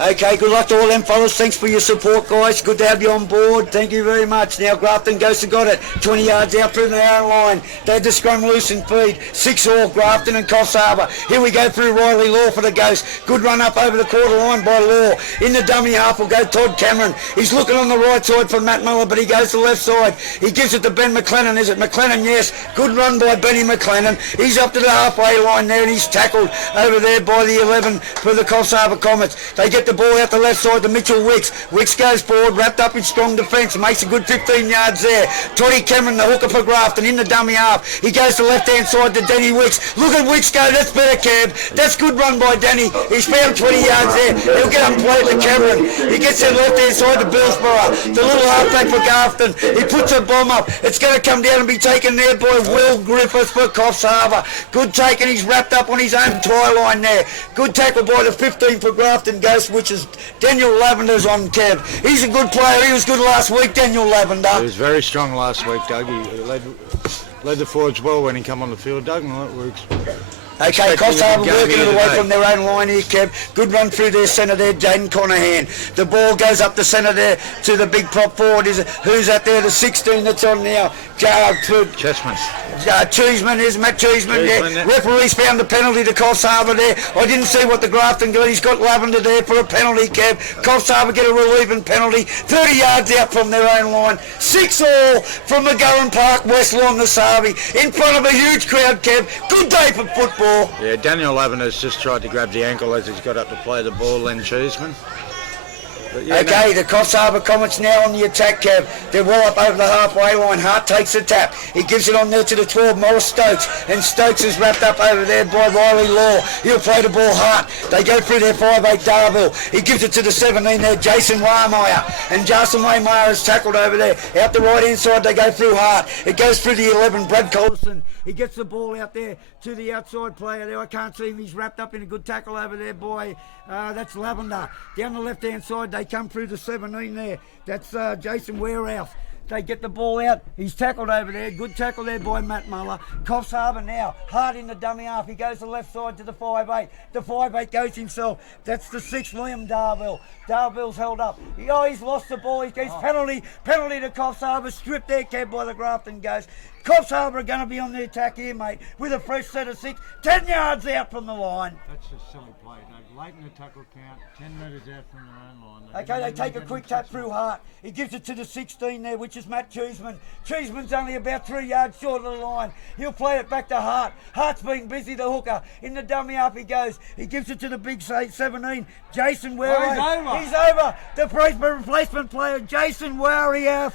Okay, good luck to all them fellas. Thanks for your support, guys. Good to have you on board. Thank you very much. Now, Grafton Ghosts have got it. 20 yards out through their own line. They had to scrum loose and feed. 6-all, Grafton and Coffs Harbour. Here we go through Riley Law for the Ghosts. Good run up over the quarter line by Law. In the dummy half will go Todd Cameron. He's looking on the right side for Matt Muller, but he goes to the left side. He gives it to Ben McLennan. Is it McLennan? Yes. Good run by Benny McLennan. He's up to the halfway line there, and he's tackled over there by the 11 for the Coffs Harbour Comets. They get the ball out the left side to Mitchell Wicks. Wicks goes forward, wrapped up in strong defence, makes a good 15 yards there. Toddy Cameron, the hooker for Grafton, in the dummy half. He goes to left-hand side to Danny Wicks. Look at Wicks go, that's better, Kev. That's good run by Danny. He's found 20 yards there. He'll get up and play to Cameron. He gets that left-hand side to Billsborough. The little halfback for Grafton. He puts a bomb up. It's going to come down and be taken there by Will Griffith for Coffs Harbour. Good take, and he's wrapped up on his own tie line there. Good tackle by the 15 for Grafton Ghost, which is Daniel Lavender's on, Kev. He's a good player. He was good last week, Daniel Lavender. He was very strong last week, Doug. He led the forwards well when he come on the field, Doug, and that works. Okay, Coffs Harbour working it away from their own line here, Kev. Good run through their centre there, Jaden Conahan. The ball goes up the centre there to the big prop forward. Who's that there? The 16 that's on now. Chessman. Cheeseman is Matt Cheeseman. Yeah. Referees found the penalty to Coffs Harbour there. I didn't see what the Grafton got. He's got Lavender there for a penalty, Kev. Coffs Harbour get a relieving penalty. 30 yards out from their own line. 6-all from McGurran Park, West Lawn, the Sarby. In front of a huge crowd, Kev. Good day for football. Yeah, Daniel Lavender's just tried to grab the ankle as he's got up to play the ball, Len Cheeseman. Yeah, okay, the Coffs Harbour Comets now on the attack, Kev. They're well up over the halfway line. Hart takes the tap. He gives it on there to the 12, Morris Stokes. And Stokes is wrapped up over there by Riley Law. He'll play the ball Hart. They go through their 5-8 Darville. He gives it to the 17 there, Jason Waymeyer. And Jason Waymeyer is tackled over there. Out the right-hand side, they go through Hart. It goes through the 11, Brad Collison. He gets the ball out there to the outside player there. I can't see him. He's wrapped up in a good tackle over there, boy. That's Lavender. Down the left-hand side, they come through the 17 there. That's Jason Warehouse. They get the ball out. He's tackled over there. Good tackle there by Matt Muller. Coffs Harbour now. Hard in the dummy half. He goes to the left side to the 5-8. The 5-8 goes himself. That's the 6, Liam Darville. Darville's held up. He's lost the ball. He's penalty to Coffs Harbour. Stripped there, Kev, by the Grafton Ghosts. Coffs Harbour are going to be on the attack here, mate, with a fresh set of 6. 10 yards out from the line. That's a silly play, Doug. Late in the tackle count, 10 metres out from their own line. Okay, they take a quick tap through Hart. He gives it to the 16 there, which is Matt Cheeseman. Cheeseman's only about 3 yards short of the line. He'll play it back to Hart. Hart's been busy, the hooker. In the dummy up he goes. He gives it to the big 17, Jason Wariatu. He's over. The replacement player, Jason Wariatu,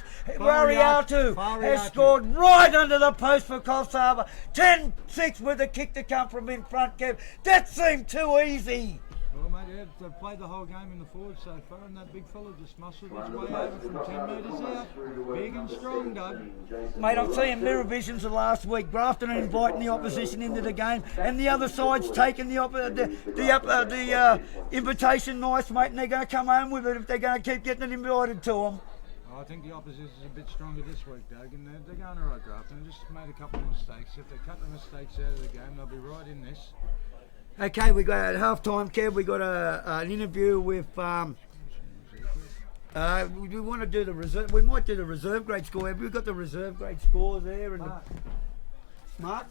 has scored right under the post for Coffs Harbour. 10-6 with a kick to come from in front, Kev. That seemed too easy. Well, mate, they've played the whole game in the forward so far, and that big fella just muscled his way over from 10 metres out. Big and strong, Doug. Mate, I'm seeing mirror visions of last week. Grafton are inviting the opposition into the game, and the other side's taking the invitation nice, mate, and they're going to come home with it if they're going to keep getting it invited to them. I think the opposition's a bit stronger this week, Doug, and they're going all right, Grafton. Just made a couple of mistakes. If they cut the mistakes out of the game, they'll be right in this. Okay, we got at half time, Kev. We got an interview with. We want to do the reserve. We might do the reserve grade score. We've got the reserve grade score there and Mark.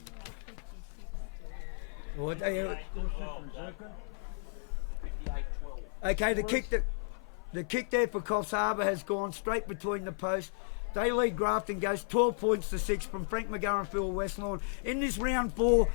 Okay, the kick there for Coffs Harbour has gone straight between the posts. They lead Grafton Ghosts 12 points to 6 from Frank McGurran Field, West Lawn. In this round four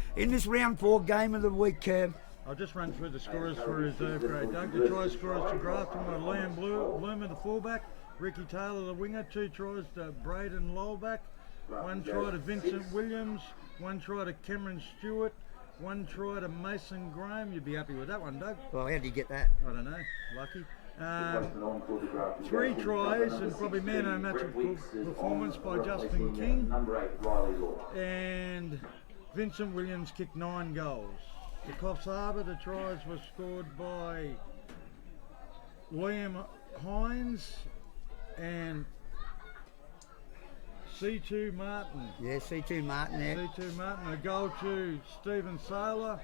game of the week, Kev. I'll just run through the scorers for reserve grade, Doug. The try scorers for Grafton were Liam Bloomer, the fullback, Ricky Taylor, the winger, 2 tries to Braden Lowback, 1 try to Vincent Williams, 1 try to Cameron Stewart, 1 try to Mason Graham. You'd be happy with that one, Doug. Well, how do you get that? I don't know. Lucky. 3 tries and probably man o' match performance by Justin King. And Vincent Williams kicked 9 goals. The Coffs Harbour, the tries were scored by Liam Hines and C2 Martin. Yeah, C2 Martin there. C2 Martin, a goal to Stephen Saylor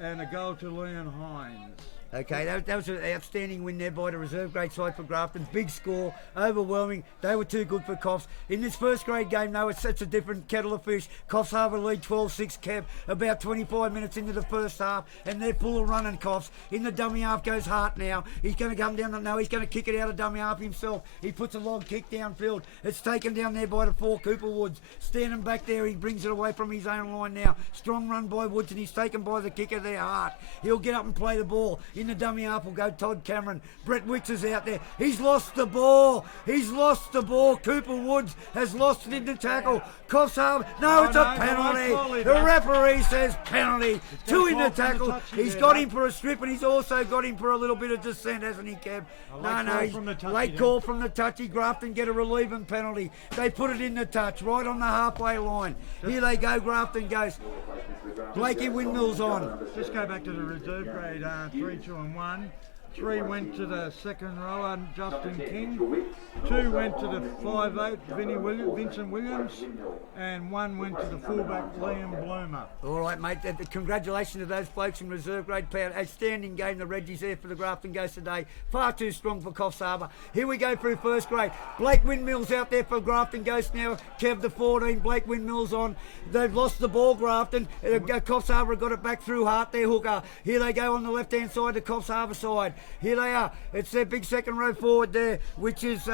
and a goal to Liam Hines. Okay, that was an outstanding win there by the reserve grade side for Grafton. Big score, overwhelming. They were too good for Coffs. In this first grade game, though, it's such a different kettle of fish. Coffs Harbour lead 12-6 Kev, about 25 minutes into the first half, and they're full of running Coffs. In the dummy half goes Hart now. He's going to come down the no, he's going to kick it out of dummy half himself. He puts a long kick downfield. It's taken down there by the 4 Cooper Woods. Standing back there, he brings it away from his own line now. Strong run by Woods, and he's taken by the kicker there, Hart. He'll get up and play the ball. In the dummy half will go Todd Cameron. Brett Wicks is out there. He's lost the ball. He's lost the ball. Cooper Woods has lost it in the tackle. Coffs Harbour. No, it's a penalty. The referee says penalty. 2 in the tackle. He's got him for a strip, and he's also got him for a little bit of descent, hasn't he, Kev? No. Late call from the touchy. Grafton get a relieving penalty. They put it in the touch, right on the halfway line. Here they go. Grafton goes. Blakey Windmills on. Just go back to the reserve grade 3, 2 and 1. 3 went to the second rower, Justin King. 2 went to the 5'8", Vincent Williams. And 1 went to the fullback, Liam Bloomer. All right, mate. Congratulations to those blokes in reserve grade. Outstanding game, the Reggies there for the Grafton Ghosts today. Far too strong for Coffs Harbour. Here we go through first grade. Blake Windmills out there for Grafton Ghosts now. Kev the 14, Blake Windmills on. They've lost the ball, Grafton. Coffs Harbour got it back through Hart, their hooker. Here they go on the left-hand side, the Coffs Harbour side. Here they are. It's their big second row forward there, which is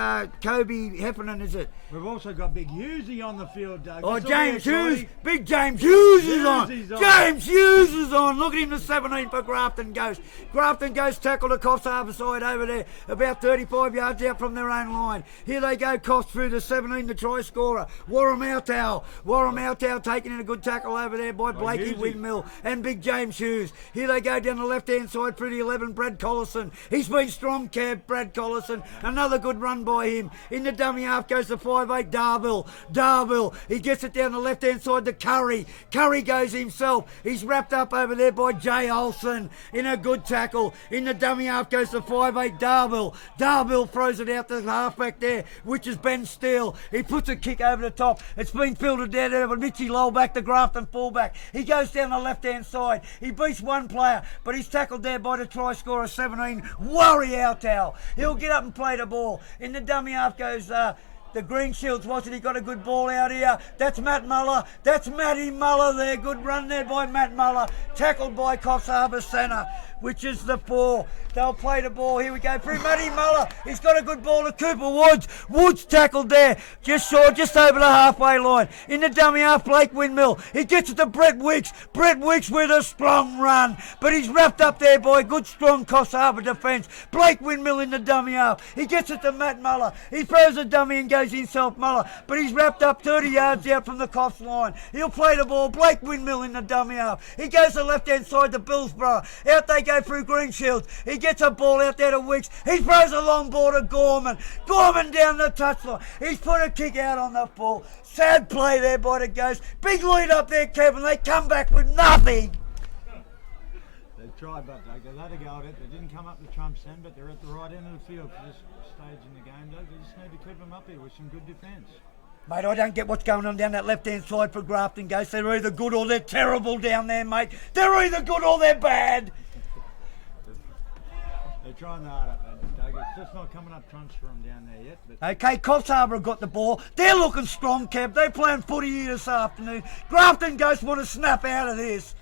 Kobe Heffernan, is it? We've also got Big Hughesy on the field, Doug. Oh, James Hughes. Big James Hughes is on. James Hughes is on. Look at him, the 17 for Grafton Ghost. Grafton Ghost tackle the Coffs Harbour side over there, about 35 yards out from their own line. Here they go, Coffs through the 17, the try scorer, Warren Altau. Warren Altau taking in a good tackle over there by Blakey Windmill and Big James Hughes. Here they go down the left-hand side through the 11, Brad Collison. He's been strong, Kev, Brad Collison. Another good run by him. In the dummy half goes the 5'8", Darville. He gets it down the left-hand side to Curry. Curry goes himself. He's wrapped up over there by Jay Olsen in a good tackle. In the dummy half goes the 5'8", Darville throws it out to the halfback there, which is Ben Steele. He puts a kick over the top. It's been fielded down there by Mitchie Lowback, the Grafton fullback. He goes down the left-hand side. He beats one player, but he's tackled there by the try scorer, 17, Worry Altau. He'll get up and play the ball. In the dummy half goes the Green Shields. Watch it, he got a good ball out here. That's Matt Muller. That's Matty Muller there. Good run there by Matt Muller. Tackled by Coffs Harbour Centre, which is the 4. They'll play the ball. Here we go through Matty Muller. He's got a good ball to Cooper Woods. Woods tackled there, just short, just over the halfway line. In the dummy half, Blake Windmill. He gets it to Brett Wicks. Brett Wicks with a strong run, but he's wrapped up there by a good, strong Coffs Harbour defence. Blake Windmill in the dummy half. He gets it to Matt Muller. He throws a dummy and goes himself, Muller, but he's wrapped up 30 yards out from the Coffs line. He'll play the ball. Blake Windmill in the dummy half. He goes to the left-hand side to Billsborough. Out they go through Greenshields. He gets a ball out there to Wicks. He throws a long ball to Gorman. Gorman down the touchline. He's put a kick out on the ball. Sad play there by the Ghost. Big lead up there, Kevin. They come back with nothing. They tried, but they let it go at it. They didn't come up to Trump's end, but they're at the right end of the field for this stage in the game, Doug. They just need to keep them up here with some good defence. Mate, I don't get what's going on down that left-hand side for Grafton Ghosts. They're either good or they're terrible down there, mate. They're either good or they're bad. They're trying hard up there, Doug. It's just not coming up trunks for them down there yet. But okay, Coffs Harbour have got the ball. They're looking strong, Kev. They're playing footy here this afternoon. Grafton Ghosts want to snap out of this.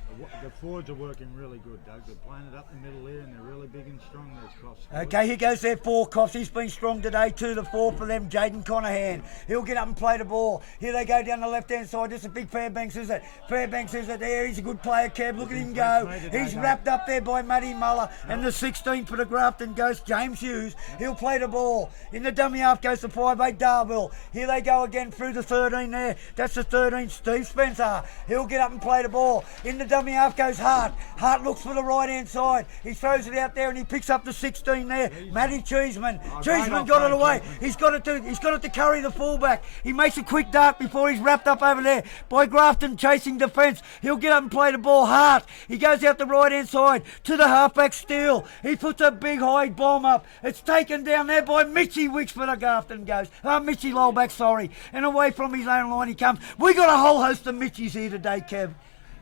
the forwards are working really good, Doug. They're playing it up the middle here, and they're really big and strong, those Coffs. Okay, here goes their 4 Coffs. He's been strong today, 2 to 4 for them. Jaden Conahan. He'll get up and play the ball. Here they go down the left-hand side. Just a big Fairbanks, is it? Fairbanks is it there. He's a good player, Kev. Look at him go. He's wrapped up there by Matty Muller. And the 16 for the Grafton Ghost, James Hughes. He'll play the ball. In the dummy half goes the 5'8", Darville. Here they go again through the 13 there. That's the 13, Steve Spencer. He'll get up and play the ball. In the dummy dummy half goes Hart. Hart looks for the right-hand side. He throws it out there and he picks up the 16 there. Matty Cheeseman. Cheeseman got it away. He's got it to Curry, the fullback. He makes a quick dart before he's wrapped up over there by Grafton chasing defence. He'll get up and play the ball. Hart. He goes out the right-hand side to the halfback Steele. He puts a big high bomb up. It's taken down there by Mitchy Wicks for the Grafton goes. Mitchy Lowback, sorry. And away from his own line he comes. We got a whole host of Mitchies here today, Kev.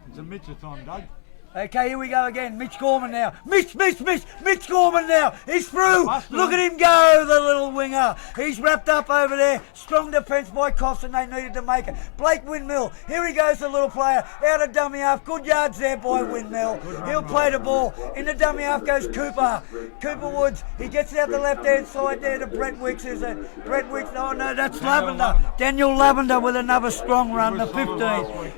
It's a Mitchathon, Doug. Okay, here we go again. Mitch Gorman now. Mitch Gorman now. He's through. Look at him go, the little winger. He's wrapped up over there. Strong defence by Coffs, and they needed to make it. Blake Windmill. Here he goes, the little player. Out of dummy half. Good yards there by Windmill. He'll play the ball. In the dummy half goes Cooper. Cooper Woods. He gets it out the left-hand side there to Brett Wicks, is it? Brett Wicks. Oh, no, that's Lavender. Daniel Lavender with another strong run, the 15.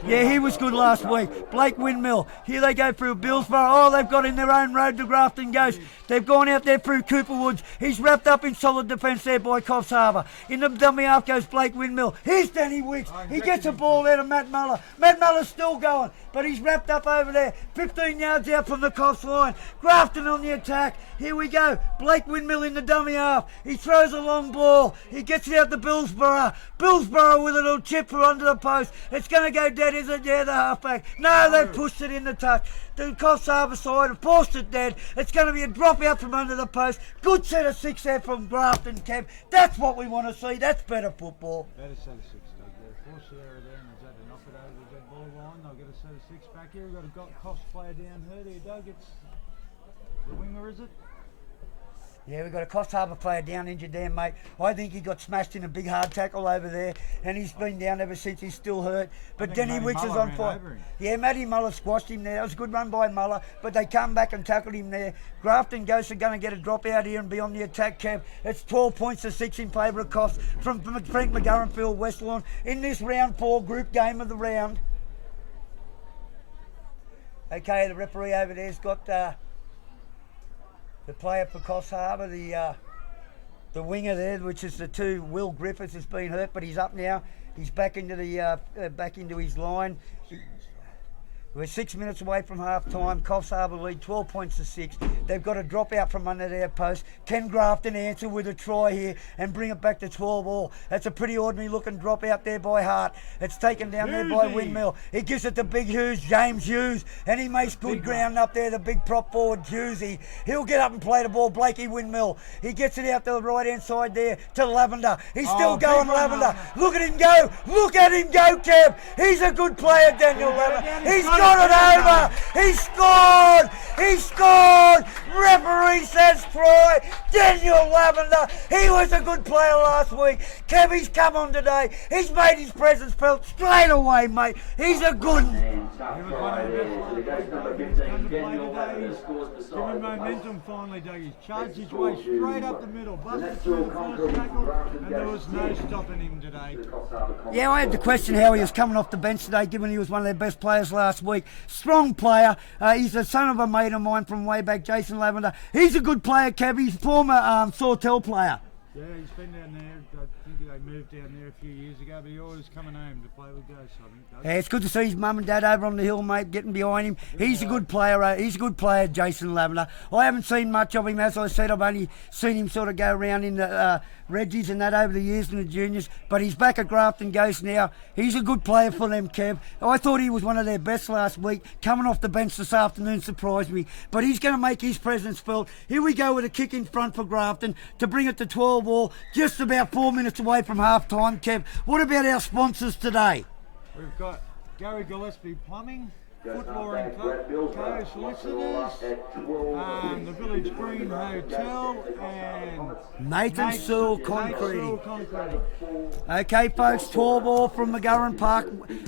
Yeah, he was good last week. Blake Windmill. Here they go through Billsborough. Oh, they've got in their own road to Grafton goes. They've gone out there through Cooper Woods. He's wrapped up in solid defence there by Coffs Harbour. In the dummy half goes Blake Windmill. Here's Danny Wicks. He gets a ball there to Matt Muller. Matt Muller's still going, but he's wrapped up over there. 15 yards out from the Coffs line. Grafton on the attack. Here we go. Blake Windmill in the dummy half. He throws a long ball. He gets it out to Billsborough. Billsborough with a little chip for under the post. It's going to go dead, is it? Yeah, the halfback. No, they've pushed it in the touch. The Coffs Harbour side have forced it dead. It's going to be a drop out from under the post. Good set of 6 there from Grafton, Kev. That's what we want to see. That's better football. Better set of 6, Doug. There. Force the error there, and he's had to knock it over the dead ball line. They'll get a set of 6 back here. We've got a Coffs player down here, there, Doug. It's the winger, is it? Yeah, we've got a Coffs Harbour player down injured there, mate. I think he got smashed in a big hard tackle over there, and he's been down ever since. He's still hurt. But Denny Wicks is on fire. Yeah, Matty Muller squashed him there. That was a good run by Muller, but they come back and tackled him there. Grafton Ghosts are going to get a drop out here and be on the attack, Kev. It's 12 points to 6 in favour of Coffs from Frank McGarren Field, West Lawn, in this round 4 group game of the round. Okay, the referee over there's got the player for Coffs Harbour, the winger there, which is the 2. Will Griffiths has been hurt, but he's up now. He's back into his line. We're 6 minutes away from half time. Coffs Harbour lead 12 points to 6. They've got a drop out from under their post. Can Grafton answer with a try here and bring it back to 12 all? That's a pretty ordinary looking drop out there by Hart. It's taken down there by Windmill. He gives it to Big Hughes, James Hughes, and he makes good ground up there, the big prop forward Hughesy. He'll get up and play the ball. Blakey Windmill. He gets it out to the right hand side there to Lavender. He's still going, Lavender. Look at him go. Look at him go, Kev. He's a good player, Daniel Lavender. He's got it over. He scored. He scored. Referee says try. Daniel Lavender. He was a good player last week. Kev, he's come on today. He's made his presence felt straight away, mate. He's a good. Given momentum finally, Doug. He's charged his way straight up the middle, busted through the first tackle, and there was no stopping him today. Yeah, I had to question how he was coming off the bench today, given he was one of their best players last week. Strong player. He's the son of a mate of mine from way back, Jason Lavender. He's a good player, Kev. He's a former Sawtell player. Yeah, he's been down there. I think they moved down there a few years ago, but he always coming home to play with Ghosts, I think. Yeah, it's good to see his mum and dad over on the hill, mate, getting behind him. He's a good player. He's a good player, Jason Lavender. I haven't seen much of him, as I said. I've only seen him sort of go around in the Reggies and that over the years in the juniors. But he's back at Grafton Ghosts now. He's a good player for them, Kev. I thought he was one of their best last week. Coming off the bench this afternoon surprised me. But he's going to make his presence felt. Here we go with a kick in front for Grafton to bring it to 12 all. Just about 4 minutes away from half time, Kev. What about our sponsors today? We've got Gary Gillespie Plumbing, Footlaw and Co Solicitors, the Village Green Hotel, and Nathan Sewell Concreting. Okay, folks, 12 all from McGarren Park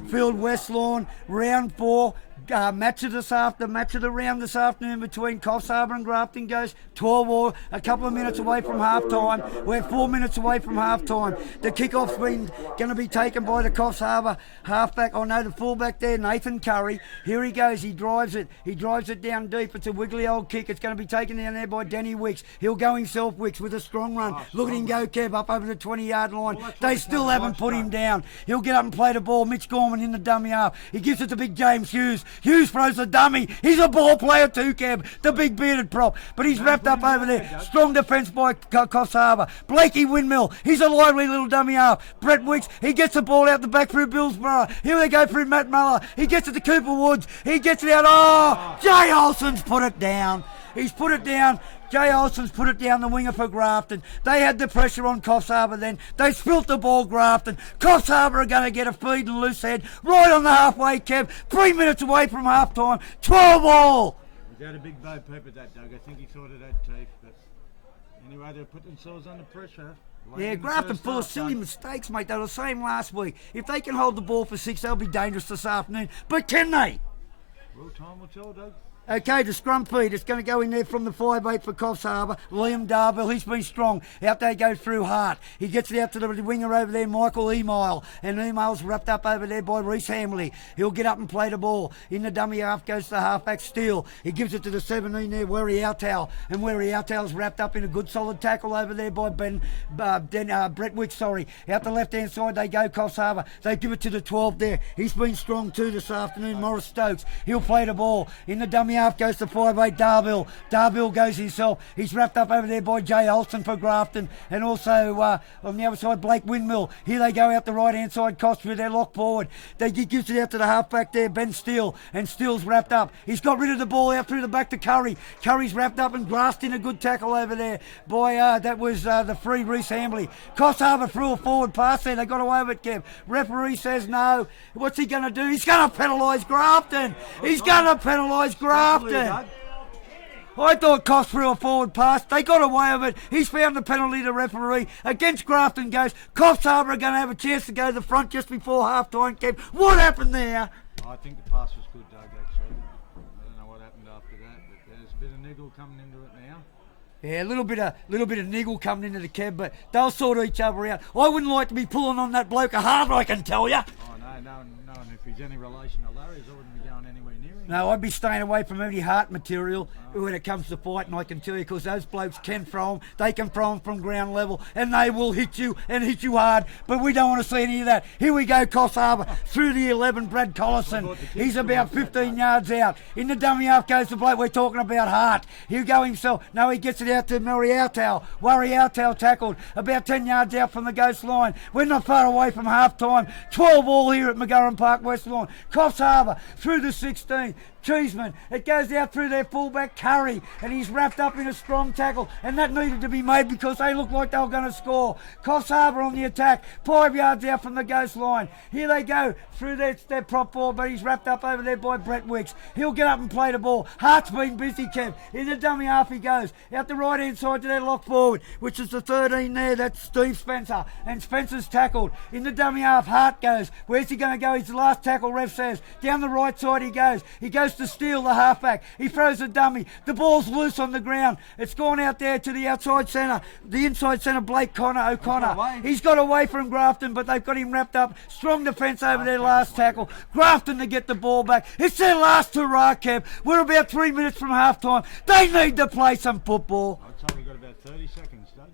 Field, West Lawn, round 4. Match of the round this afternoon between Coffs Harbour and Grafton Ghosts. 12 all, a couple of minutes away from half time. We're 4 minutes away from half time. The kickoff's going to be taken by the Coffs Harbour halfback. Oh no, the fullback there, Nathan Curry. Here he goes. He drives it. He drives it down deep. It's a wiggly old kick. It's going to be taken down there by Danny Wicks. He'll go himself, Wicks, with a strong run. Look at him go, Kev, up over the 20-yard line. They still haven't put him down. He'll get up and play the ball. Mitch Gorman in the dummy half. He gives it to big James Hughes. Hughes throws a dummy. He's a ball player too, Kev, the big bearded prop. But he's wrapped up over there. Strong defence by Coffs Harbour. Blakey Windmill, he's a lively little dummy half. Brett Wicks, he gets the ball out the back through Billsborough. Here they go through Matt Muller. He gets it to Cooper Woods. He gets it out. Oh, Jay Olsen's put it down. He's put it down. Jay Olsen's put it down the winger for Grafton. They had the pressure on Coffs Harbour then. They spilt the ball, Grafton. Coffs Harbour are going to get a feed and loose head right on the halfway, Kev. 3 minutes away from half time. 12 all. He had a big bow peep at that, Doug. I think he thought it had teeth. But anyway, they put themselves under pressure. Yeah, Grafton full of silly mistakes, mate. They were the same last week. If they can hold the ball for 6, they'll be dangerous this afternoon. But can they? Well, time will tell, Doug. Okay, the scrum feed. It's going to go in there from the 5'8" for Coffs Harbour. Liam Darville, he's been strong. Out they go through Hart. He gets it out to the winger over there, Michael Email. And Email's wrapped up over there by Reece Hamley. He'll get up and play the ball. In the dummy half goes the halfback Steele. He gives it to the 17 there, Werry Outtow. And Werry Outtow's wrapped up in a good solid tackle over there by Brett Wicks, Out the left-hand side they go, Coffs Harbour. They give it to the 12 there. He's been strong too this afternoon, Morris Stokes. He'll play the ball. In the dummy half goes to 5'8" Darville. Darville goes himself. He's wrapped up over there by Jay Olsen for Grafton. And also on the other side, Blake Windmill. Here they go out the right-hand side, Cost with their lock forward. He gives it out to the halfback there, Ben Steele. And Steele's wrapped up. He's got rid of the ball out through the back to Curry. Curry's wrapped up and grasped in a good tackle over there by, that was the free Reece Hamley. Coffs Harbour threw a forward pass there. They got away with it, Kev. Referee says no. What's he going to do? He's going to penalise Grafton. He's going to penalise Grafton. I thought Coffs threw a forward pass. They got away with it. He's found the penalty, the referee. Against Grafton goes. Coffs Harbour are going to have a chance to go to the front just before half-time, Kev. What happened there? I think the pass was good, Doug, actually. I don't know what happened after that, but there's a bit of niggle coming into it now. Yeah, a little bit of niggle coming into the Kev, but they'll sort each other out. I wouldn't like to be pulling on that bloke hard, I can tell you. Oh, no, and if he's any relation to Larry's, I wouldn't be going anywhere near him. No, I'd be staying away from any heart material when it comes to fighting, I can tell you, because those blokes can throw them. They can throw them from ground level, and they will hit you and hit you hard, but we don't want to see any of that. Here we go, Coffs Harbour, through the 11, Brad Collison. He's about 15 yards out. In the dummy half goes the bloke we're talking about, Hart. He'll go himself. No, he gets it out to Murray Outtow. Worry Outtow tackled, about 10 yards out from the ghost line. We're not far away from half-time. 12 all here at McGurran Park, West Lawn. Coffs Harbour through the 16. Cheeseman, it goes out through their fullback Curry, and he's wrapped up in a strong tackle, and that needed to be made because they looked like they were going to score. Coffs Harbour on the attack, 5 yards out from the ghost line. Here they go through their prop ball, but he's wrapped up over there by Brett Wicks. He'll get up and play the ball. Hart's been busy, Kev. In the dummy half he goes, out the right hand side to their lock forward, which is the 13 there, that's Steve Spencer, and Spencer's tackled. In the dummy half, Hart goes. Where's he going to go? His last tackle, ref says. Down the right side he goes. He goes to Steele, the halfback. He throws a dummy. The ball's loose on the ground. It's gone out there to the outside centre. The inside centre, Blake O'Connor. He's got away from Grafton, but they've got him wrapped up. Strong defence over their last tackle. Grafton to get the ball back. It's their last hurrah, Kev. We're about 3 minutes from half time. They need to play some football. I'd say we've got about 30 seconds, Doug.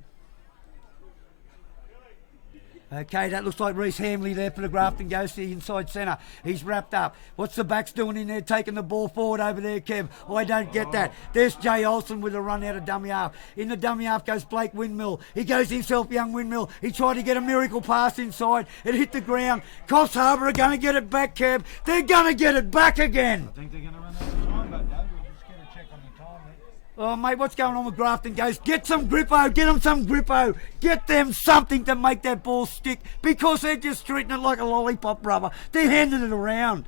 Okay, that looks like Reece Hamley there for the Grafton goes to the inside centre. He's wrapped up. What's the backs doing in there, taking the ball forward over there, Kev? I don't get that. There's Jay Olsen with a run out of dummy half. In the dummy half goes Blake Windmill. He goes himself, young Windmill. He tried to get a miracle pass inside. It hit the ground. Coffs Harbour are going to get it back, Kev. They're going to get it back again. I think they're going to run out of time, but Doug, we'll just get a check on the time there. Oh, mate, what's going on with Grafton goes? Get some grippo, get them some grippo. Get them something to make that ball stick because they're just treating it like a lollipop, brother. They're handing it around.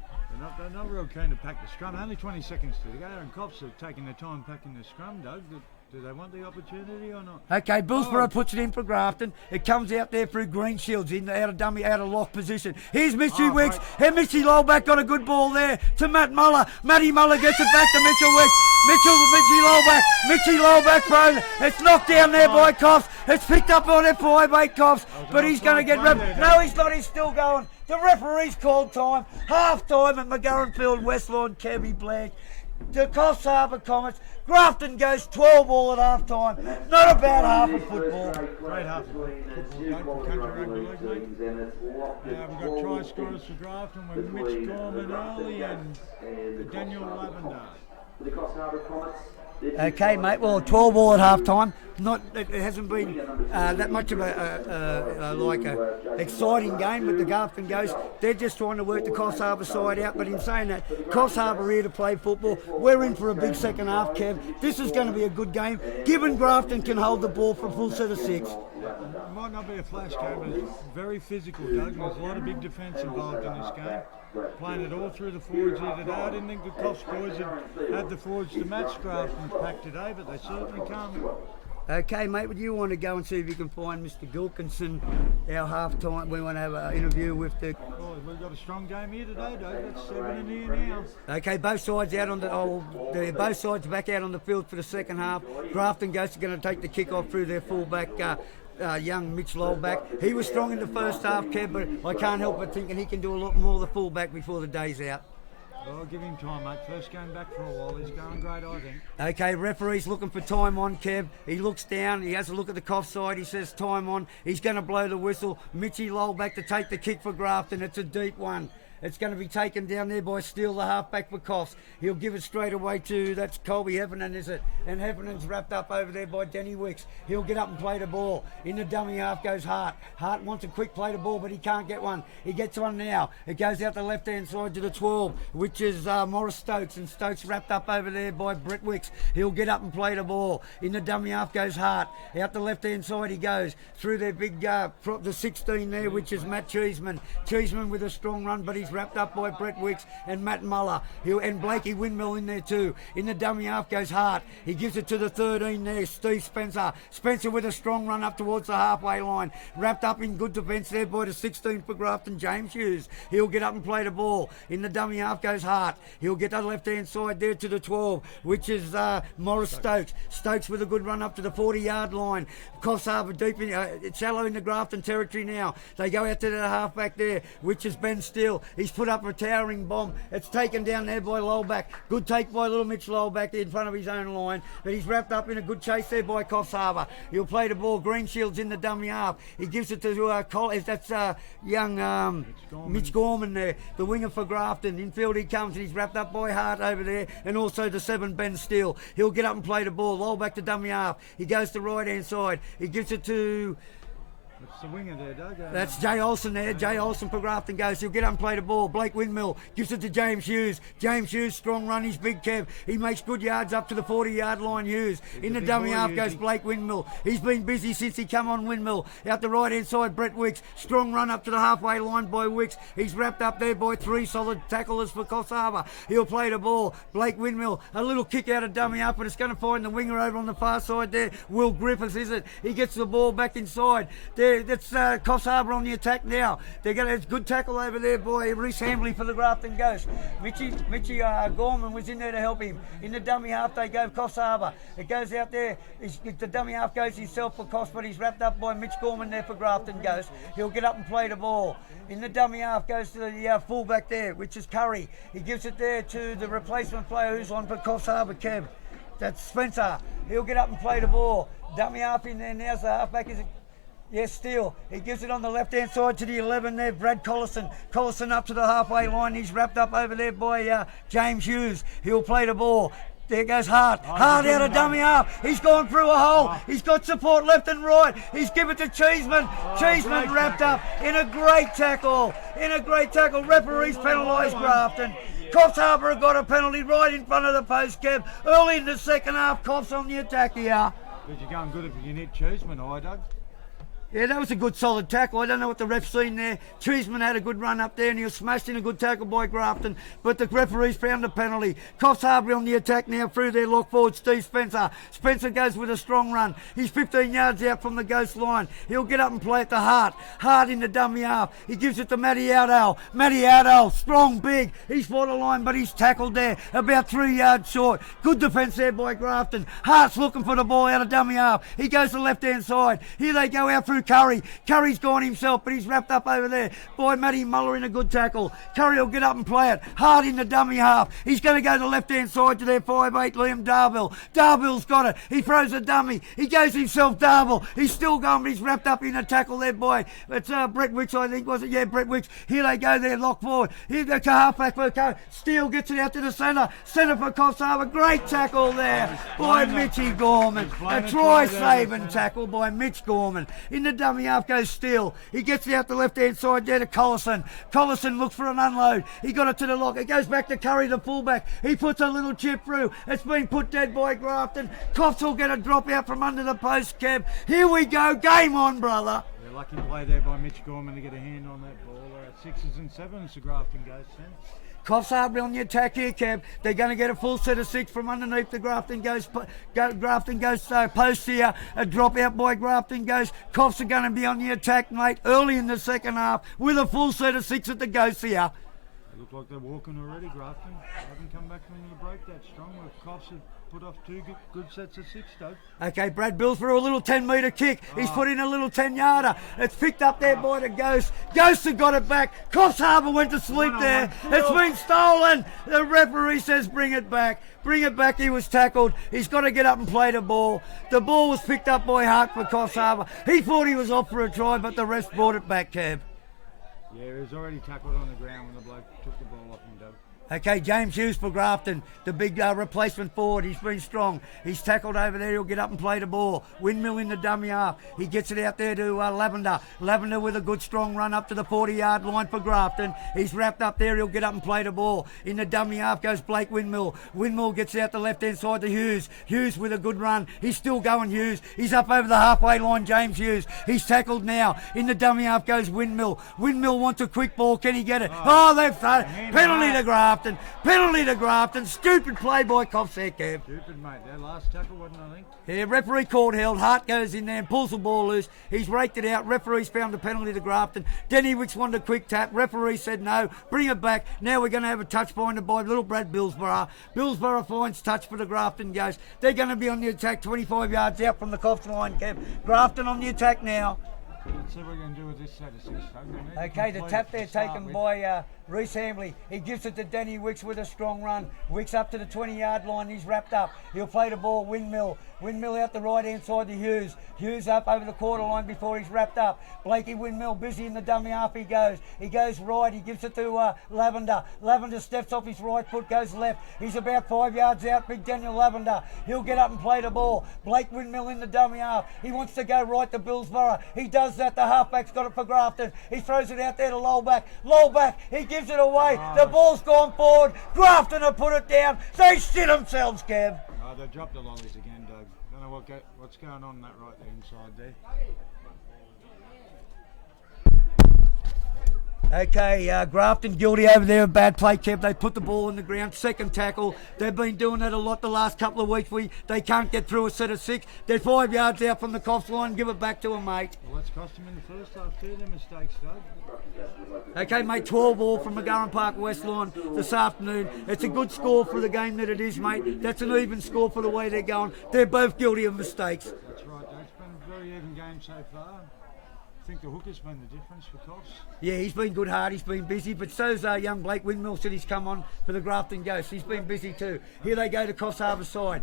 They're not real keen to pack the scrum. Only 20 seconds to go, and Coffs are taking their time packing the scrum, Doug. Do they want the opportunity or not? Okay, Billsborough puts it in for Grafton. It comes out there through Greenshields out of dummy, out of lock position. Here's Mitchy Wicks. And Mitchy Lowback got a good ball there to Matt Muller. Matty Muller gets it back to Mitchell Wicks. Mitchy Lowback throws it. It's knocked down there by Coffs. It's picked up on it by Coffs, but he's going to get wrapped. No, he's not. He's still going. The referee's called time. Half time at McGurran Field, West Lawn, Kevy Blank. to Coffs Harbour Comets. Grafton goes 12 all at half time. Not a bad half of football. Great half of football, country rugby league, mate. We've got try scorers for Grafton with Mitch Gorman early and Daniel Lavender. The Coffs Harbour Comets. Okay, mate. Well, 12 all at half time. It hasn't been that much of a exciting game with the Grafton Ghosts. They're just trying to work the Coffs Harbour side out. But in saying that, Coffs Harbour are here to play football. We're in for a big second half, Kev. This is going to be a good game. Given Grafton can hold the ball for a full set of 6. It might not be a flash game, but it's very physical, Doug. There's a lot of big defence involved in this game. Playing it all through the forwards here today. I didn't think the Coffs boys had the forwards to match Grafton's pack today, but they certainly come. Okay, mate, would you want to go and see if you can find Mr. Gilkinson, our half-time? We want to have an interview with the... Oh, we've got a strong game here today, Doug. That's 7 in here now. Okay, both sides out on both sides back out on the field for the second half. Grafton Ghosts are going to take the kick-off through their fullback, young Mitch Lowback. He was strong in the first half, Kev, but I can't help but thinking he can do a lot more of the fullback before the day's out. Well, give him time, mate. First game back for a while. He's going great, I think. Okay, referee's looking for time on, Kev. He looks down. He has a look at the Coffs side. He says time on. He's going to blow the whistle. Mitchy Lowback to take the kick for Grafton. It's a deep one. It's going to be taken down there by Steele, the halfback for Coffs. He'll give it straight away to, that's Colby Heffernan, is it? And Heffernan's wrapped up over there by Denny Wicks. He'll get up and play the ball. In the dummy half goes Hart. Hart wants a quick play the ball, but he can't get one. He gets one now. It goes out the left-hand side to the 12, which is Morris Stokes. And Stokes wrapped up over there by Brett Wicks. He'll get up and play the ball. In the dummy half goes Hart. Out the left-hand side he goes. Through their big, the 16 there, which is Matt Cheeseman. Cheeseman with a strong run, but he's wrapped up by Brett Wicks and Matt Muller. And Blakey Windmill in there too. In the dummy half goes Hart. He gives it to the 13 there, Steve Spencer. Spencer with a strong run up towards the halfway line. Wrapped up in good defence there by the 16 for Grafton, James Hughes. He'll get up and play the ball. In the dummy half goes Hart. He'll get the left-hand side there to the 12, which is Morris Stokes. Stokes with a good run up to the 40-yard line. Coffs Harbour deep in, shallow in the Grafton territory now. They go out to the halfback there, which is Ben Steele. He's put up a towering bomb. It's taken down there by Lowback. Good take by little Mitch Lowback in front of his own line, but he's wrapped up in a good chase there by Coffs Harbour. He'll play the ball. Greenshields in the dummy half. He gives it to that's young Mitch Gorman there, the winger for Grafton. Infield he comes and he's wrapped up by Hart over there, and also the 7 Ben Steele. He'll get up and play the ball. Lowback to dummy half. He goes to right hand side. He gives it to... It's the winger there, Doug. That's Jay Olsen there. Jay Olsen for Grafton goes. He'll get up and play the ball. Blake Windmill gives it to James Hughes. James Hughes, strong run. He's big Kev. He makes good yards up to the 40-yard line, Hughes. In the dummy half goes Blake Windmill. He's been busy since he come on, Windmill. Out the right-hand side, Brett Wicks. Strong run up to the halfway line by Wicks. He's wrapped up there by 3 solid tacklers for Coffs Harbour. He'll play the ball. Blake Windmill, a little kick out of dummy up, but it's going to find the winger over on the far side there. Will Griffiths, is it? He gets the ball back inside. There, that's Coffs Harbour on the attack now. They're going to have a good tackle over there by Reece Hambley for the Grafton Ghosts. Mitchy Gorman was in there to help him. In the dummy half they go Coffs Harbour. It goes out there. The dummy half goes himself for Coffs, but he's wrapped up by Mitch Gorman there for Grafton Ghosts. He'll get up and play the ball. In the dummy half goes to the fullback there, which is Curry. He gives it there to the replacement player who's on for Coffs Harbour, Kev. That's Spencer. He'll get up and play the ball. Dummy half in there. Now's the halfback. Is it? Yes, Steele. He gives it on the left-hand side to the 11 there, Brad Collison. Collison up to the halfway line. He's wrapped up over there by James Hughes. He'll play the ball. There goes Hart. Hart out of dummy half. He's gone through a hole. He's got support left and right. He's given it to Cheeseman. Cheeseman wrapped up in a great tackle. Referees penalised Grafton. Coffs Harbour have got a penalty right in front of the post, Kev. Early in the second half, Coffs on the attack here. But you're going good if you need Cheeseman, Doug. Yeah, that was a good solid tackle. I don't know what the ref's seen there. Cheeseman had a good run up there and he was smashed in a good tackle by Grafton, but the referees found the penalty. Coffs Harbour on the attack now through their lock forward, Steve Spencer. Spencer goes with a strong run. He's 15 yards out from the Ghost line. He'll get up and play it to Hart. Hart in the dummy half. He gives it to Matty Outdale. Matty Outdale, strong, big. He's fought a line, but he's tackled there about 3 yards short. Good defence there by Grafton. Hart's looking for the ball out of dummy half. He goes to the left-hand side. Here they go out through Curry. Curry's gone himself, but he's wrapped up over there. Boy, Matty Muller in a good tackle. Curry will get up and play it. Hard in the dummy half. He's going to go to the left-hand side to their 5'8", Liam Darville. Darville's got it. He throws a dummy. He goes himself, Darville. He's still going, but he's wrapped up in a tackle there, boy. It's Brett Wicks, I think, was it? Yeah, Brett Wicks. Here they go there, lock forward. Here the halfback for Steele gets it out to the centre. Centre for Coffs Harbour. Great tackle there by Mitchy Gorman. A try-saving tackle by Mitch Gorman. In the dummy half goes Steele. He gets it out the left-hand side there to Collison. Collison looks for an unload. He got it to the lock. It goes back to Curry, the fullback. He puts a little chip through. It's been put dead by Grafton. Coffs will get a drop out from under the post, Kev. Here we go. Game on, brother. Yeah, lucky play there by Mitch Gorman to get a hand on that ball. They're at 6s and 7s, so Grafton goes 10. Coffs Harbour on the attack here, Kev. They're going to get a full set of 6 from underneath the Grafton goes post here. A drop out by Grafton goes. Coffs are going to be on the attack, mate, early in the second half with a full set of 6 at the goes here. They look like they're walking already, Grafton. They haven't come back from the break that strong. The Coffs have put off 2 good sets of 6, though. Okay, Brad Bills for a little 10-metre kick. He's put in a little 10-yarder. It's picked up there by the Ghost. Ghost have got it back. Coffs Harbour went to sleep there. It's been stolen. The referee says bring it back. Bring it back. He was tackled. He's got to get up and play the ball. The ball was picked up by Hart for Coffs Harbour. He thought he was off for a try, but the ref brought it back, Kev. Yeah, he was already tackled on the ground when the bloke took the ball off him, Doug. Okay, James Hughes for Grafton, the big replacement forward. He's been strong. He's tackled over there. He'll get up and play the ball. Windmill in the dummy half. He gets it out there to Lavender. Lavender with a good strong run up to the 40-yard line for Grafton. He's wrapped up there. He'll get up and play the ball. In the dummy half goes Blake Windmill. Windmill gets out the left-hand side to Hughes. Hughes with a good run. He's still going, Hughes. He's up over the halfway line, James Hughes. He's tackled now. In the dummy half goes Windmill. Windmill wants a quick ball. Can he get it? Oh, they've thrown it. Penalty to Grafton. Penalty to Grafton. Stupid play by Coffs there, Kev. Stupid, mate. Their last tackle wasn't, I think. Yeah, referee called held. Hart goes in there and pulls the ball loose. He's raked it out. Referee's found the penalty to Grafton. Denny Wicks wanted a quick tap. Referee said no. Bring it back. Now we're going to have a touch pointed by little Brad Billsborough. Billsborough finds touch for the Grafton goes. They're going to be on the attack 25 yards out from the Coffs line, Kev. Grafton on the attack now. Let's see what we're going to do with this set of 6. Okay, the tap there taken by Reece Hambley. He gives it to Danny Wicks with a strong run. Wicks up to the 20-yard line. He's wrapped up. He'll play the ball. Windmill. Windmill out the right-hand side to Hughes. Hughes up over the quarter line before he's wrapped up. Blakey Windmill busy in the dummy half. He goes. He goes right. He gives it to Lavender. Lavender steps off his right foot, goes left. He's about 5 yards out. Big Daniel Lavender. He'll get up and play the ball. Blake Windmill in the dummy half. He wants to go right to Billsborough. He does that. The halfback's got it for Grafton. He throws it out there to Lowback. Lowback. He gives it away. The ball's gone forward. Grafton have put it down. They shit themselves, Kev. Oh, they dropped the lollies again, Doug. Don't know what's going on that right there inside there. Okay, Grafton guilty over there of bad play, Kev. They put the ball in the ground, second tackle. They've been doing that a lot the last couple of weeks. They can't get through a set of 6. They're 5 yards out from the Coffs line. Give it back to them, mate. Well, that's cost them in the first half too, their mistakes, Doug. Okay, mate, 12 all from McGurran Park West line this afternoon. It's a good score for the game that it is, mate. That's an even score for the way they're going. They're both guilty of mistakes. That's right, Doug. It's been a very even game so far. I think the hooker's been the difference for Coffs. Yeah, he's been good hard, he's been busy, but so's young Blake Windmill said he's come on for the Grafton Ghost. He's been busy too. Here they go to Coffs Harbour side.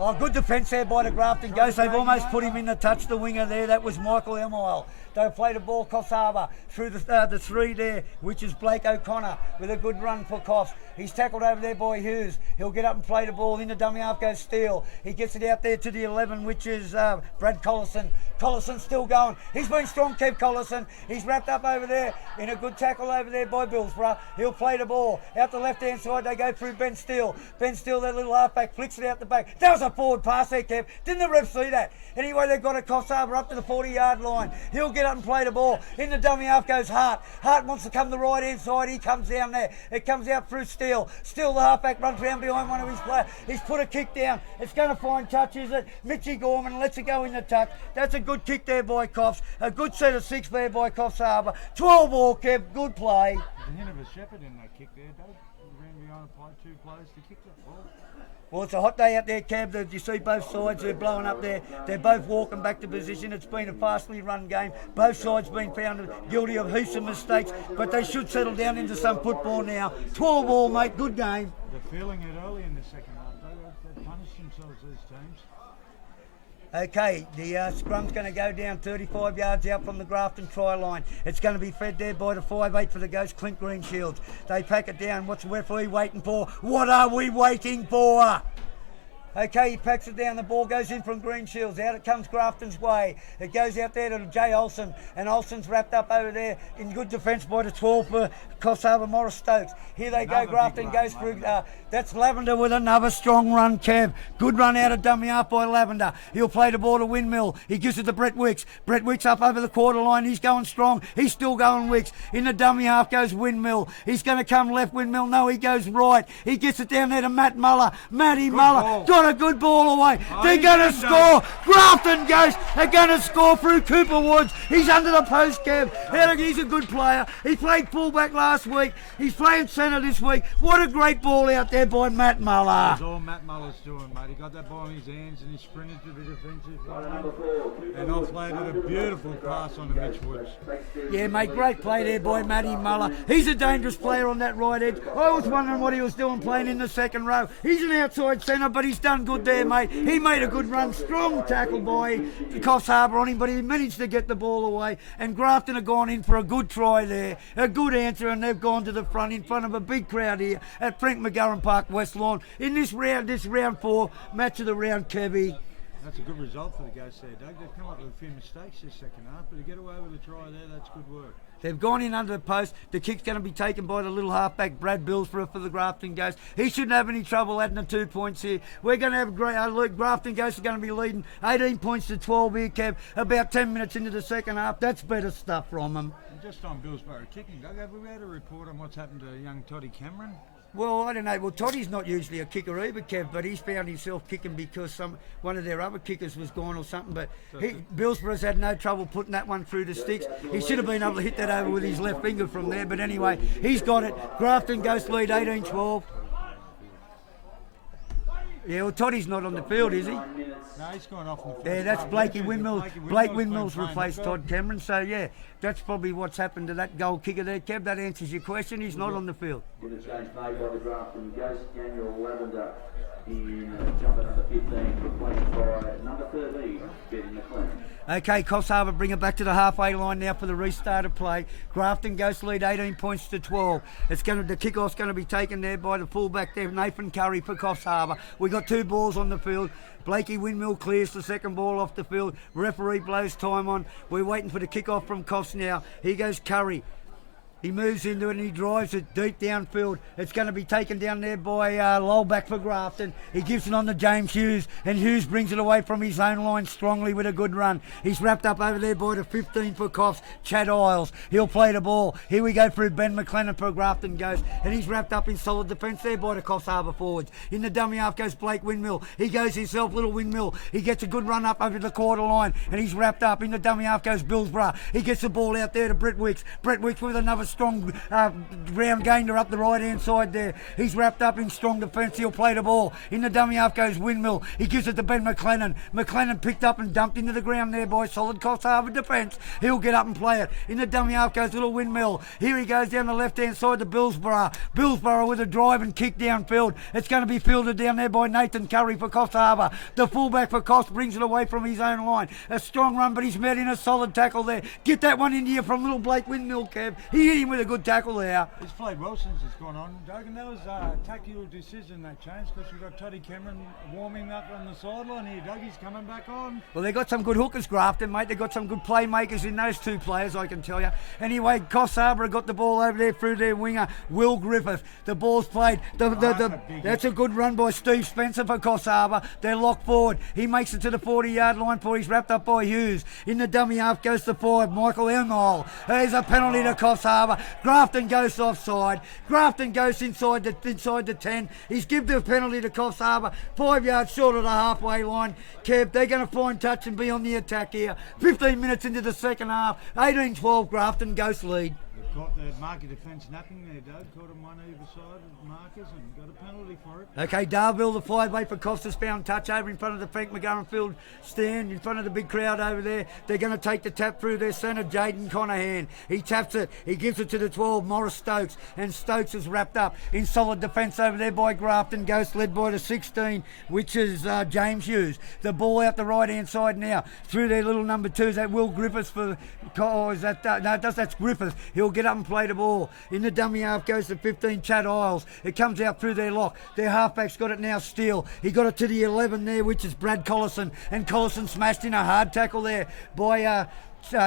Oh, good defence there by the Grafton Ghost. They've almost put him in the touch, the winger there. That was Michael Elmile. They've played a ball, Coffs Harbour, through the 3 there, which is Blake O'Connor, with a good run for Coffs. He's tackled over there by Hughes. He'll get up and play the ball. In the dummy half goes Steele. He gets it out there to the 11, which is Brad Collison. Collison's still going. He's been strong, Kev Collison. He's wrapped up over there in a good tackle over there by Billsborough. He'll play the ball. Out the left-hand side, they go through Ben Steele. Ben Steele, that little halfback, flicks it out the back. That was a forward pass there, Kev. Didn't the ref see that? Anyway, they've got a Coffs Harbour up to the 40-yard line. He'll get up and play the ball. In the dummy half goes Hart. Hart wants to come the right-hand side. He comes down there. It comes out through Steele. Steele, the halfback, runs around behind one of his players. He's put a kick down. It's going to find touch, is it? Mitchy Gorman lets it go in the touch. That's a good kick there by Coffs. A good set of 6 there by Coffs Harbour. 12 all, Kev. Good play. a hint of a shepherd in that kick there, Doug. He ran behind two players to kick that ball. Well, it's a hot day out there, Cab. You see both sides, they're blowing up there. They're both walking back to position. It's been a fastly run game. Both sides been found guilty of heaps of mistakes, but they should settle down into some football now. 12 all, mate. Good game. They're feeling it early in the second half, though. They've punished themselves, these teams. Okay, the scrum's going to go down 35 yards out from the Grafton try line. It's going to be fed there by the 5'8" for the Ghost, Clint Greenshields. They pack it down. What's the referee waiting for? What are we waiting for? Okay, he packs it down. The ball goes in from Greenshields. Out it comes Grafton's way. It goes out there to Jay Olsen, and Olsen's wrapped up over there in good defence by the 12 for Coffs Harbour Morris Stokes. Here they go. Grafton goes through. That's Lavender with another strong run, Kev. Good run out of dummy half by Lavender. He'll play the ball to Windmill. He gives it to Brett Wicks. Brett Wicks up over the quarter line. He's going strong. He's still going Wicks. In the dummy half goes Windmill. He's going to come left, Windmill. No, he goes right. He gets it down there to Matt Muller. Matty Muller got a good ball away. They're going to score. Grafton goes. They're going to score through Cooper Woods. He's under the post, Kev. He's a good player. He played fullback last week. He's playing centre this week. What a great ball out there by Matt Muller. That's all Matt Muller's doing, mate. He got that ball in his hands and he sprinted to the defensive line and offloaded a beautiful pass on to Mitch Woods. Yeah, mate, great play there by Matty Muller. He's a dangerous player on that right edge. I was wondering what he was doing playing in the second row. He's an outside centre, but he's done good there, mate. He made a good run. Strong tackle by Coffs Harbour on him, but he managed to get the ball away. And Grafton have gone in for a good try there, a good answer, and they've gone to the front in front of a big crowd here at Frank McGurran Park, West Lawn. In this round 4, match of the round, Kevy. That's a good result for the Ghosts there, Doug. They've come up with a few mistakes this second half, but to get away with a try there, that's good work. They've gone in under the post. The kick's going to be taken by the little halfback, Brad Billsborough, for the Grafton Ghosts. He shouldn't have any trouble adding the 2 points here. We're going to have Grafton Ghosts are going to be leading 18 points to 12 here, Kev. About 10 minutes into the second half. That's better stuff from them. Just on Billsborough kicking, Doug, have we had a report on what's happened to young Toddy Cameron? Well, I don't know. Well, Toddy's not usually a kicker either, Kev, but he's found himself kicking because one of their other kickers was gone or something. But Billsborough's had no trouble putting that one through the sticks. He should have been able to hit that over with his left finger from there. But anyway, he's got it. Grafton Ghost lead 18-12. Yeah, well, Toddy's not on the field, is he? No, he's gone off in the first Yeah, that's half. Blakey Windmill. Blake Windmill's been replaced playing Todd Cameron. So, yeah, that's probably what's happened to that goal kicker there, Kev. That answers your question. He's not on the field. With a change made by the Grafton Ghost, Daniel Lavender in jumper number 15, replaced by number 13, Ben McLean. Okay, Coffs Harbour bring it back to the halfway line now for the restart of play. Grafton Ghost lead 18 points to 12. The kick-off's going to be taken there by the fullback there, Nathan Curry for Coffs Harbour. We got 2 balls on the field. Blakey Windmill clears the second ball off the field. Referee blows time on. We're waiting for the kick-off from Coffs now. Here goes Curry. He moves into it and he drives it deep downfield. It's going to be taken down there by Lolback for Grafton. He gives it on to James Hughes, and Hughes brings it away from his own line strongly with a good run. He's wrapped up over there by the 15 for Coffs, Chad Isles. He'll play the ball. Here we go through Ben McLennan for Grafton Ghost, and he's wrapped up in solid defence there by the Coffs Harbour forwards. In the dummy half goes Blake Windmill. He goes himself, little Windmill. He gets a good run up over the quarter line, and he's wrapped up. In the dummy half goes Billsborough. He gets the ball out there to Brett Wicks. Brett Wicks with another strong round gainer up the right hand side there. He's wrapped up in strong defence. He'll play the ball. In the dummy half goes Windmill. He gives it to Ben McLennan. McLennan picked up and dumped into the ground there by solid Coffs Harbour defence. He'll get up and play it. In the dummy half goes little Windmill. Here he goes down the left hand side to Billsborough. Billsborough with a drive and kick downfield. It's going to be fielded down there by Nathan Curry for Coffs Harbour. The fullback for Coffs brings it away from his own line. A strong run, but he's met in a solid tackle there. Get that one into you from little Blake Windmill, Kev. He hit him with a good tackle there. He's played well since it's gone on, Doug, and that was a tactical decision that changed because we've got Toddy Cameron warming up on the sideline here. Doug, he's coming back on. Well, they got some good hookers, Grafton, mate. They got some good playmakers in those 2 players, I can tell you. Anyway, Coffs Harbour got the ball over there through their winger, Will Griffith. The ball's played. That's a good run by Steve Spencer for Coffs Harbour. They're locked forward. He makes it to the 40-yard line for. He's wrapped up by Hughes. In the dummy half goes the 5, Michael Elnall. There's a penalty to Coffs Harbour. Grafton goes offside. Grafton goes inside the 10. He's given the penalty to Coffs Harbour. 5 yards short of the halfway line. Kev, they're going to find touch and be on the attack here. 15 minutes into the second half. 18-12, Grafton Ghost lead. The Caught the marker defence napping there, Doug. Caught him one either side of the markers and got a penalty for it. Okay, Darville, the 5'8" for Coffs has found touch over in front of the Frank McGurran Field stand, in front of the big crowd over there. They're going to take the tap through their centre, Jaden Conahan. He taps it, he gives it to the 12, Morris Stokes, and Stokes is wrapped up in solid defence over there by Grafton. Ghost led by the 16, which is James Hughes. The ball out the right-hand side now, through their little number 2s. That Will Griffiths for, oh, is that, no, that's Griffiths. He'll get up and play the ball. In the dummy half goes the 15, Chad Isles. It comes out through their lock. Their halfback's got it now, Steele. He got it to the 11 there, which is Brad Collison. And Collison smashed in a hard tackle there by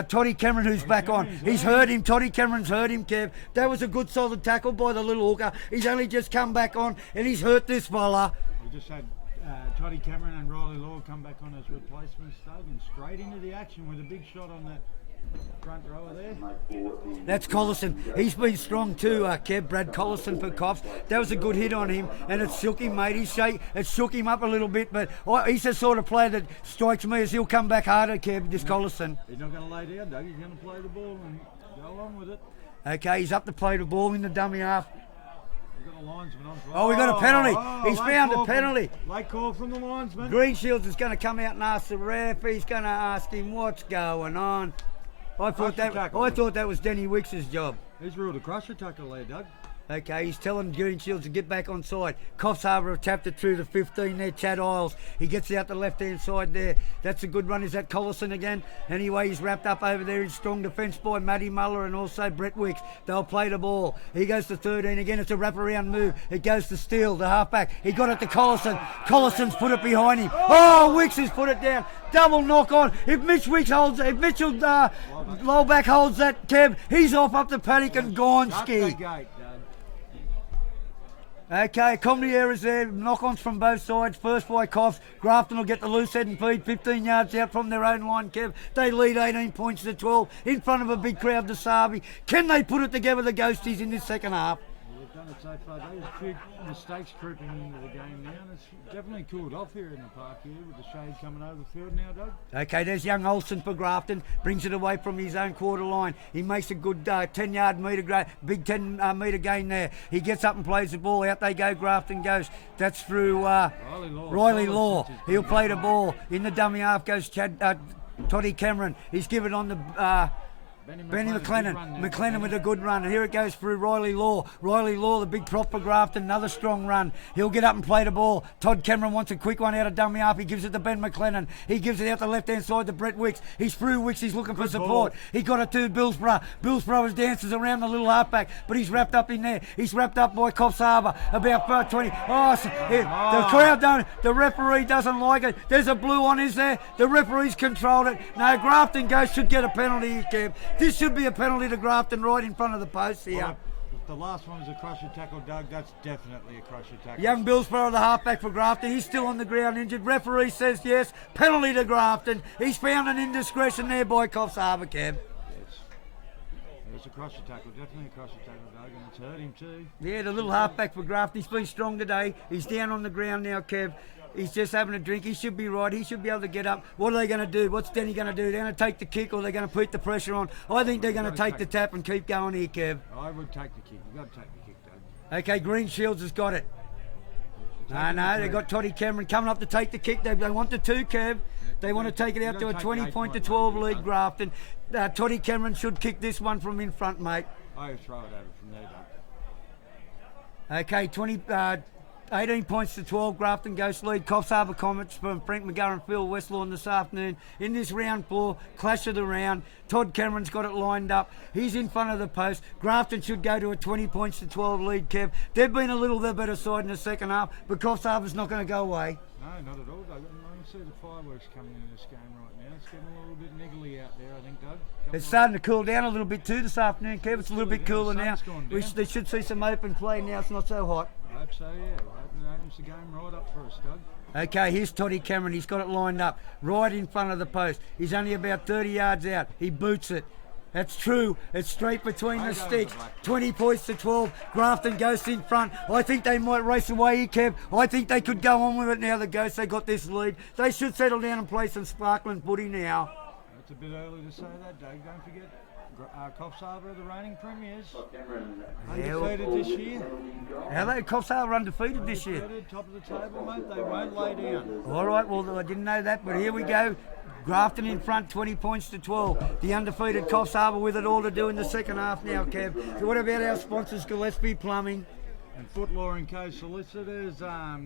Toddy Cameron, who's back on. He's hurt him. Toddy Cameron's hurt him, Kev. That was a good solid tackle by the little hooker. He's only just come back on and he's hurt this fella. We just had Toddy Cameron and Riley Law come back on as replacements, Doug, and straight into the action with a big shot on that front rower there. That's Collison. He's been strong too, Kev. Brad Collison for Coffs. That was a good hit on him, and it shook him, mate. It shook him up a little bit, but he's the sort of player that strikes me as he'll come back harder, Kev, this Collison. He's not going to lay down, Doug. He's going to play the ball and go on with it. Okay, he's up to play the ball in the dummy half. We've got a linesman on. Oh, we got a penalty. He's found a penalty. Late call from the linesman. Greenshields is going to come out and ask the ref. He's going to ask him what's going on. I thought that was Denny Wicks's job. He's ruled a crusher tackle there, Doug. Okay, he's telling Greenshields to get back on side. Coffs Harbour have tapped it through the 15 there, Chad Isles. He gets out the left-hand side there. That's a good run. Is that Collison again? Anyway, he's wrapped up over there in strong defence by Matty Muller and also Brett Wicks. They'll play the ball. He goes to 13 again. It's a wraparound move. It goes to Steele, the halfback. He got it to Collison. Collison's put it behind him. Oh, Wicks has put it down. Double knock on. If Mitchell Lowback holds that, Kev, he's off up the paddock and gone ski. Okay, comedy errors there, knock-ons from both sides, first by Coffs. Grafton will get the loose head and feed 15 yards out from their own line, Kev. They lead 18 points to 12 in front of a big crowd to Sarby. Can they put it together, the Ghosties, in this second half? They've done it so far. There's a few mistakes creeping into the game now, and it's definitely cooled off here in the park here with the shade coming over the field now, Doug. Okay, there's young Olsen for Grafton, brings it away from his own quarter line. He makes a good 10-yard metre, big 10-metre gain there. He gets up and plays the ball. Out they go, Grafton goes. That's through Riley Law. He'll play the ball. In the dummy half goes Toddy Cameron. He's given on the... Benny McLennan with a good run. And here it goes through Riley Law. Riley Law, the big prop for Grafton, another strong run. He'll get up and play the ball. Todd Cameron wants a quick one out of dummy half. He gives it to Ben McLennan. He gives it out the left-hand side to Brett Wicks. He's through Wicks. He's looking for support. He got it to Billsborough. Billsborough dances around the little halfback, but he's wrapped up in there. He's wrapped up by Coffs Harbour. About 20. The crowd don't. The referee doesn't like it. There's a blue on, is there? The referee's controlled it. No, Grafton should get a penalty here, Kev. This should be a penalty to Grafton right in front of the post here. Well, if the last one is a crusher tackle, Doug, that's definitely a crusher tackle. Young Billsborough, the halfback for Grafton, he's still on the ground injured. Referee says yes. Penalty to Grafton. He's found an indiscretion there by Coffs Harbour, Kev. Yes. It was a crusher tackle, definitely a crusher tackle, Doug, and it's hurt him too. Yeah, the little halfback for Grafton, he's been strong today. He's down on the ground now, Kev. He's just having a drink. He should be right. He should be able to get up. What are they going to do? What's Denny going to do? They're going to take the kick, or they're going to put the pressure on. I think they're going to take the tap and keep going here, Kev. I would take the kick. You've got to take the kick, Doug. Okay, Greenshields has got it. No, they've got Toddy Cameron coming up to take the kick. They want the 2, Kev. They want to take it out to a 20-point to 12 lead, Grafton. Toddy Cameron should kick this one from in front, mate. I throw it over from there, Doug. Okay, 18 points to 12, Grafton Ghost lead. Coffs Harbour Comets from Frank McGurran Field, West Lawn this afternoon. In this round 4, clash of the round. Todd Cameron's got it lined up. He's in front of the post. Grafton should go to a 20 points to 12 lead, Kev. They've been a little bit better side in the second half, but Coffs Harbour's not going to go away. No, not at all, Doug. I can see the fireworks coming in this game right now. It's getting a little bit niggly out there, I think, Doug. It's starting to cool down a little bit too this afternoon, Kev. It's a little bit cooler now. They should see some open play now. It's not so hot. I hope so, yeah. Opens the game right up for us, Doug. Okay, here's Toddy Cameron. He's got it lined up right in front of the post. He's only about 30 yards out. He boots it. That's true. It's straight between the sticks. 20 points to 12. Grafton Ghosts in front. I think they might race away here, Kev. I think they could go on with it now, the Ghosts. They got this lead. They should settle down and play some sparkling footy now. It's a bit early to say that, Doug. Don't forget, Coffs Harbour are the reigning premiers. Cameron. Undefeated this year. How they Coffs Harbour undefeated this year? Undefeated, top of the table, mate. They won't lay down. All right, well, I didn't know that, but here we go. Grafton in front, 20 points to 12. The undefeated Coffs Harbour with it all to do in the second half now, Kev. So what about our sponsors, Gillespie Plumbing? And Footlaw and Co Solicitors.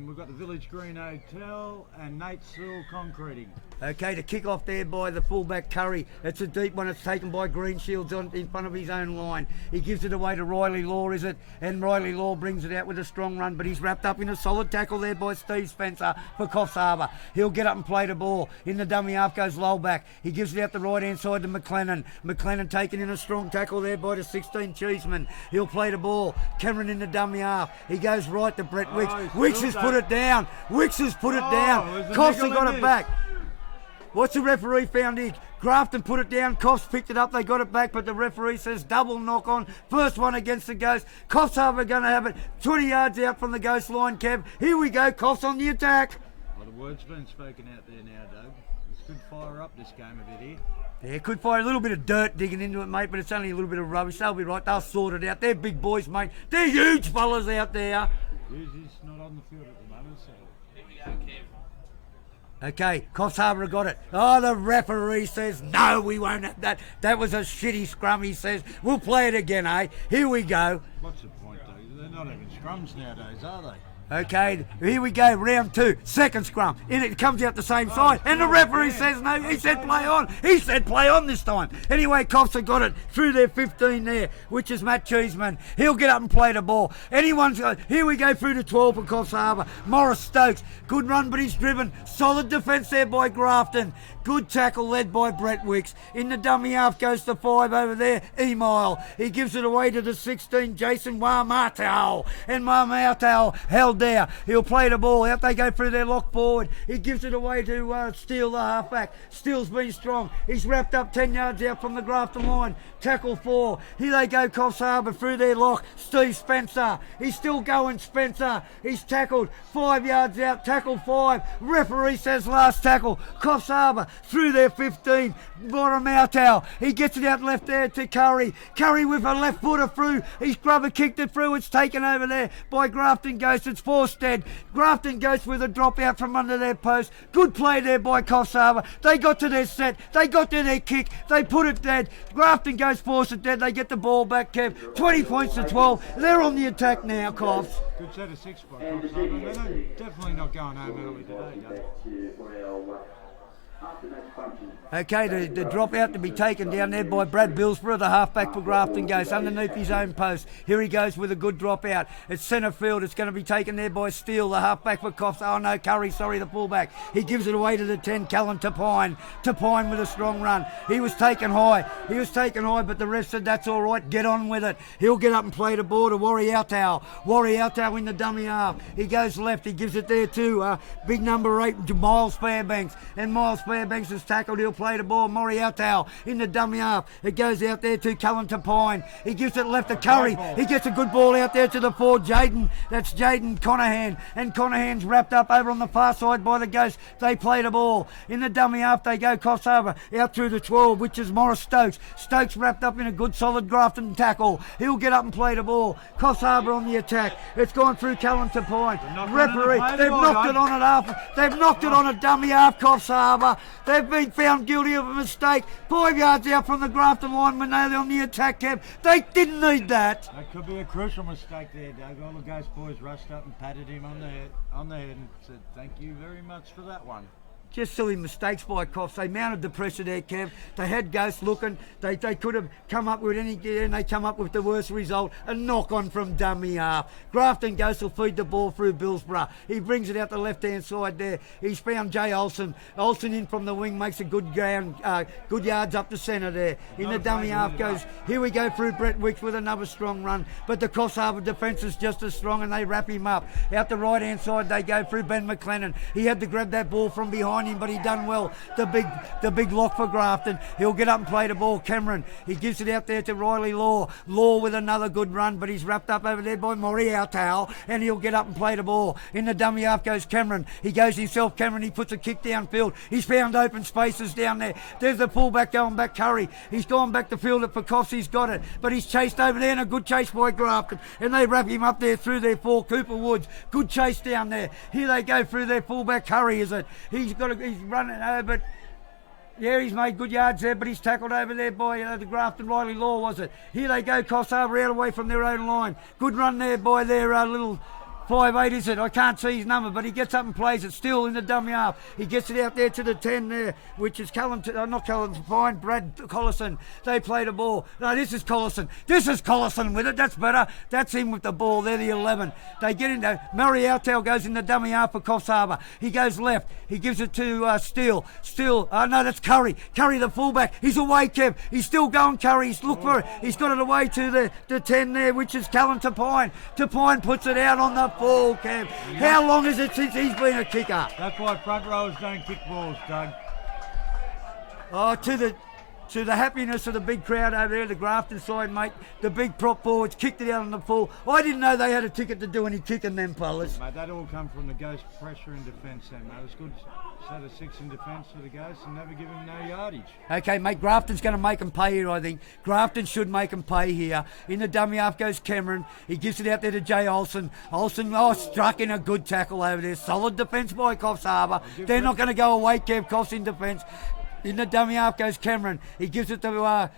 We've got the Village Green Hotel and Nate Sewell Concreting. Okay, to kick off there by the fullback Curry. It's a deep one. It's taken by Greenshields in front of his own line. He gives it away to Riley Law, is it? And Riley Law brings it out with a strong run, but he's wrapped up in a solid tackle there by Steve Spencer for Coffs Harbour. He'll get up and play the ball. In the dummy half goes Lowback. He gives it out the right-hand side to McLennan. McLennan taken in a strong tackle there by the 16 Cheeseman. He'll play the ball. Cameron in the dummy half. He goes right to Brett Wicks. Wicks has put it down. Wicks has put it down. Coffs have got it back. What's the referee found here? Grafton put it down, Coffs picked it up, they got it back, but the referee says double knock on. First one against the Ghost. Coffs Harbour going to have it 20 yards out from the Ghost line, Kev. Here we go, Coffs on the attack. A lot of words been spoken out there now, Doug. This could fire up this game a bit here. Yeah, could fire a little bit of dirt digging into it, mate, but it's only a little bit of rubbish. They'll be right, they'll sort it out. They're big boys, mate. They're huge fellas out there. He's not on the field at the moment, so... Here we go, Kev. Okay, Coffs Harbour got it. Oh, the referee says, no, we won't have that. That was a shitty scrum, he says. We'll play it again, eh? Here we go. What's the point, though? They're not having scrums nowadays, are they? Okay, here we go, round two, second scrum. In it comes out the same side, and the referee says no. He said play on. He said play on this time. Anyway, Coffs have got it through their 15 there, which is Matt Cheeseman. He'll get up and play the ball. Here we go through to 12 for Coffs Harbour. Morris Stokes, good run, but he's driven. Solid defence there by Grafton. Good tackle led by Brett Wicks. In the dummy half goes the 5 over there, Emile. He gives it away to the 16, Jason Warmartau. And Warmartau held there. He'll play the ball. Out they go through their lock forward. He gives it away to Steele, the halfback. Steele's been strong. He's wrapped up 10 yards out from the Grafton line. Tackle 4. Here they go, Coffs Harbour through their lock. Steve Spencer. He's still going, Spencer. He's tackled 5 yards out. Tackle 5. Referee says last tackle. Coffs Harbour through their 15. Warmartau. He gets it out left there to Curry. Curry with a left footer through. He's grubber kicked it through. It's taken over there by Grafton Ghost. It's Forstead. Grafton Ghost with a drop out from under their post. Good play there by Coffs Harbour. They got to their set. They got to their kick. They put it dead. Grafton Ghost force it dead. They get the ball back, Kev. 20 points to 12. They're on the attack now, Coffs. Good set of 6 by Coffs Harbour. They're definitely not going home early today, Doug. Okay, the drop out to be taken down there by Brad Billsborough, the halfback for Grafton Ghost, underneath his own post. Here he goes with a good drop out. It's centre field. It's going to be taken there by Steele, the halfback for Coffs. Oh no, Curry, sorry, the fullback. He gives it away to the 10, Callan Tapine. Tapine with a strong run. He was taken high, but the ref said that's all right, get on with it. He'll get up and play the ball to Warriatau. Warriatau in the dummy half. He goes left, he gives it there to big number 8, Miles Fairbanks. And Miles Fairbanks is tackled. He'll play the ball. Moriarty in the dummy half. It goes out there to Callan Tapine. He gives it left to Curry. He gets a good ball out there to the 4, Jaden. That's Jaden Conahan. And Conahan's wrapped up over on the far side by the Ghost. They play the ball. In the dummy half they go Coffs Harbour out through the 12, which is Morris Stokes. Stokes wrapped up in a good solid Grafton tackle. He'll get up and play the ball. Coffs Harbour on the attack. It's gone through Callan Tapine. Referee, they've knocked it on at half. They've knocked it on a dummy half, Coffs Harbour. They've been found guilty of a mistake. 5 yards out from the Grafton line, Manali on the attack, Kev. They didn't need that. That could be a crucial mistake there, Doug. All the Ghost boys rushed up and patted him on the head and said, thank you very much for that one. Just silly mistakes by Coffs. They mounted the pressure there, Kev. They had Ghost looking. They could have come up with any, and they come up with the worst result. A knock on from dummy half. Grafton Ghost will feed the ball through Billsborough. He brings it out the left-hand side there. He's found Jay Olsen. Olsen in from the wing makes a good good yards up the centre there. In the dummy half goes. Here we go through Brett Wicks with another strong run. But the Coffs Harbour defence is just as strong, and they wrap him up. Out the right-hand side they go through Ben McLennan. He had to grab that ball from behind behind him, but he done well. The big lock for Grafton. He'll get up and play the ball. Cameron, he gives it out there to Riley Law. Law with another good run, but he's wrapped up over there by Moriarty, and he'll get up and play the ball. In the dummy half goes Cameron. He goes himself, Cameron. He puts a kick downfield. He's found open spaces down there. There's the fullback going back, Curry. He's gone back to field it for Coffs. He's got it, but he's chased over there, and a good chase by Grafton, and they wrap him up there through their four. Cooper Woods, good chase down there. Here they go through their fullback. Curry, is it? He's running over, but yeah, he's made good yards there, but he's tackled over there by the Grafton Riley Law, was it? Here they go, Coffs Harbour out away from their own line. Good run there by their little 5'8", is it? I can't see his number, but he gets up and plays it still in the dummy half. He gets it out there to the 10 there, which is not Cullen Fine, Brad Collison. They play the ball. No, this is Collison. This is Collison with it. That's better. That's him with the ball. They're the 11. They get into Murray Outtel goes in the dummy half for Coffs Harbour. He goes left. He gives it to Steele. Steele. No, that's Curry. Curry, the fullback. He's away, Kev. He's still going, Curry. He's look for it. He's got it away to the 10 there, which is Cullen Tapine. Tapine puts it out on the ball, Kev. How long is it since he's been a kicker? That's why front rowers don't kick balls, Doug. Oh, to the happiness of the big crowd over there, the Grafton side, mate. The big prop forwards kicked it out on the full. I didn't know they had a ticket to do any kicking, them fellas. Mate, that all come from the Ghost pressure in defence, then, mate. It was good set of 6 in defence for the Ghosts and never give him no yardage. Okay, mate, Grafton's going to make them pay here, I think. Grafton should make them pay here. In the dummy half goes Cameron. He gives it out there to Jay Olsen. Olsen, struck in a good tackle over there. Solid defence by Coffs Harbour. They're not going to go away, Kev. Coffs in defence. In the dummy half goes Cameron. He gives it to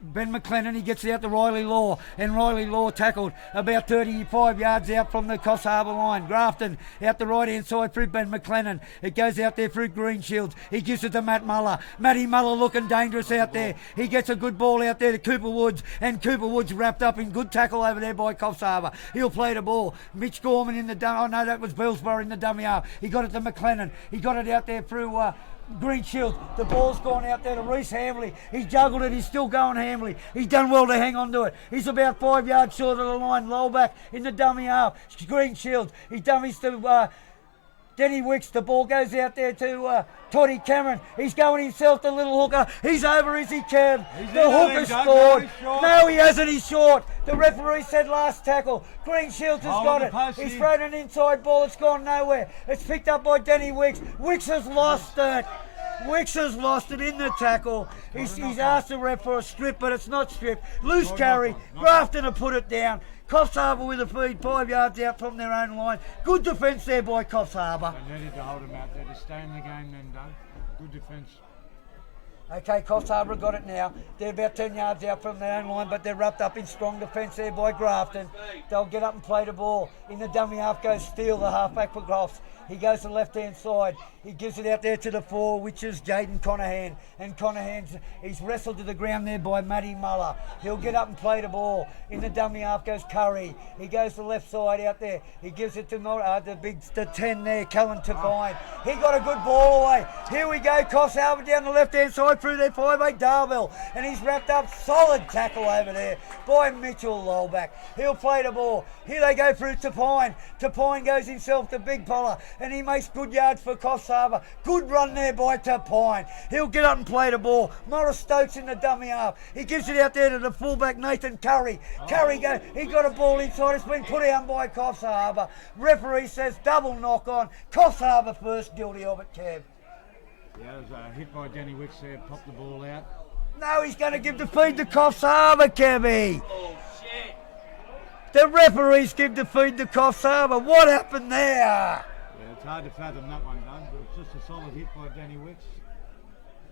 Ben McLennan. He gets it out to Riley Law, and Riley Law tackled about 35 yards out from the Coffs Harbour line. Grafton out the right hand side through Ben McLennan. It goes out there through Greenshields. He gives it to Matt Muller. Matty Muller looking dangerous out there. He gets a good ball out there to Cooper Woods, and Cooper Woods wrapped up in good tackle over there by Coffs Harbour. He'll play the ball. Mitch Gorman in the dummy. Oh no, that was Billsborough in the dummy half. He got it to McLennan. He got it out there through Green Shield. The ball's gone out there to Reece Hamley. He's juggled it. He's still going, Hamley. He's done well to hang on to it. He's about 5 yards short of the line. Low back in the dummy half. Green Shield. He dummies to Denny Wicks. The ball goes out there to Toddy Cameron. He's going himself, the little hooker. He's over, is he, Kev? The hooker scored. No, he hasn't. He's short. The referee said last tackle. Green Shields has got it. He's thrown an inside ball. It's gone nowhere. It's picked up by Denny Wicks. Wicks has lost it. Wicks has lost it in the tackle. He's asked the ref for a strip, but it's not stripped. Loose carry. Grafton have put it down. Coffs Harbour with a feed, 5 yards out from their own line. Good defence there by Coffs Harbour. They needed to hold him out there to stay in the game then, Doug. Good defence. Okay, Coffs Harbour got it now. They're about 10 yards out from their own line, but they're wrapped up in strong defence there by Grafton. They'll get up and play the ball. In the dummy half goes Steele, the halfback for Coffs. He goes to the left-hand side. He gives it out there to the 4, which is Jaden Conahan. And he's wrestled to the ground there by Matty Muller. He'll get up and play the ball. In the dummy half goes Curry. He goes to the left side out there. He gives it to the 10 there, Cullen Tapine. He got a good ball away. Here we go, Coffs Harbour down the left-hand side through their 5'8" Darville. And he's wrapped up. Solid tackle over there by Mitchell Lowback. He'll play the ball. Here they go through Tapine. Tapine goes himself to Big Poller, and he makes good yards for Coffs Harbour. Good run there by Tapine. He'll get up and play the ball. Morris Stokes in the dummy half. He gives it out there to the fullback Nathan Curry. Curry he got a ball inside. It's been put out by Coffs Harbour. Referee says double knock on. Coffs Harbour first guilty of it, Kev. Yeah, it was a hit by Danny Wicks there. Popped the ball out. No, he's going to give the feed to Coffs Harbour, Kevy. The referees give the feed to Coffs Harbour. What happened there? Yeah, it's hard to fathom that one, Doug, but it's just a solid hit by Danny Wicks.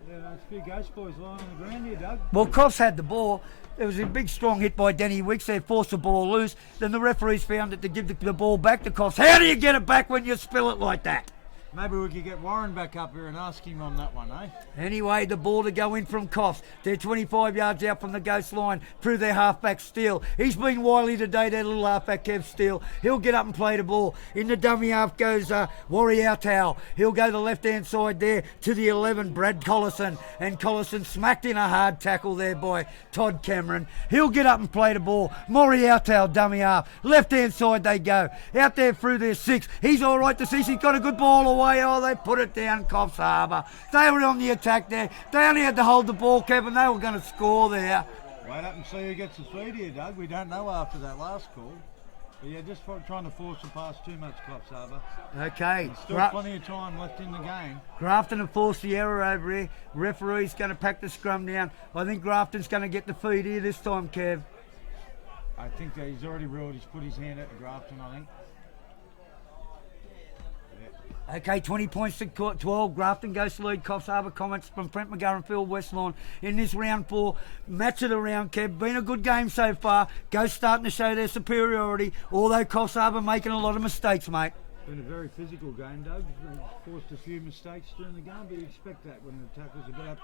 Yeah, it's a few Ghost boys lying on the ground here, Doug. Well, Coffs had the ball. There was a big, strong hit by Danny Wicks. They forced the ball loose. Then the referees found it to give the ball back to Coffs. How do you get it back when you spill it like that? Maybe we could get Warren back up here and ask him on that one, eh? Anyway, the ball to go in from Coffs. They're 25 yards out from the Ghost line through their halfback Steele. He's been wily today, their little halfback Kev Steele. He'll get up and play the ball. In the dummy half goes Warrior Towel. He'll go the left-hand side there to the 11, Brad Collison. And Collison smacked in a hard tackle there by Todd Cameron. He'll get up and play the ball. Moriarty, dummy half. Left-hand side they go. Out there through their 6. He's all right to see. He's got a good ball away. away. Oh, they put it down, Coffs Harbour. They were on the attack there. They only had to hold the ball, Kevin. They were going to score there. Wait up and see who gets the feed here, Doug. We don't know after that last call. But yeah, just trying to force the pass too much, Coffs Harbour. Okay. There's still plenty of time left in the game. Grafton have forced the error over here. Referee's going to pack the scrum down. I think Grafton's going to get the feed here this time, Kev. I think that he's already ruled. He's put his hand at the Grafton, I think. Okay, 20 points to 12. Grafton goes to lead Coffs Harbour Comets from Brent McGurran Field, West Lawn in this round 4. Match of the round, Kev. Been a good game so far. Ghosts starting to show their superiority, although Coffs Harbour making a lot of mistakes, mate. Been a very physical game, Doug. They forced a few mistakes during the game, but you expect that when the tackles are about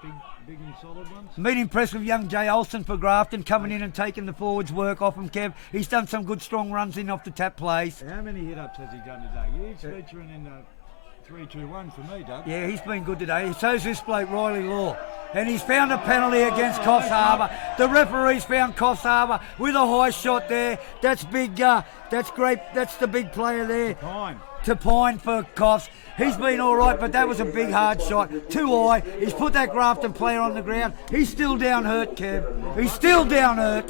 big and solid ones. Been impressed with young Jay Olsen for Grafton, coming in and taking the forwards' work off him, Kev. He's done some good strong runs in off the tap plays. How many hit-ups has he done today? He's featuring in 3-2-1 for me, Doug. Yeah, he's been good today. So's this bloke, Riley Law. And he's found a penalty against Coffs Harbour. The referee's found Coffs Harbour with a high shot there. That's big. That's great. That's the big player there. To Pine for Coffs. He's been all right, but that was a big hard shot. Too high. He's put that Grafton player on the ground. He's still down hurt, Kev. He's still down hurt.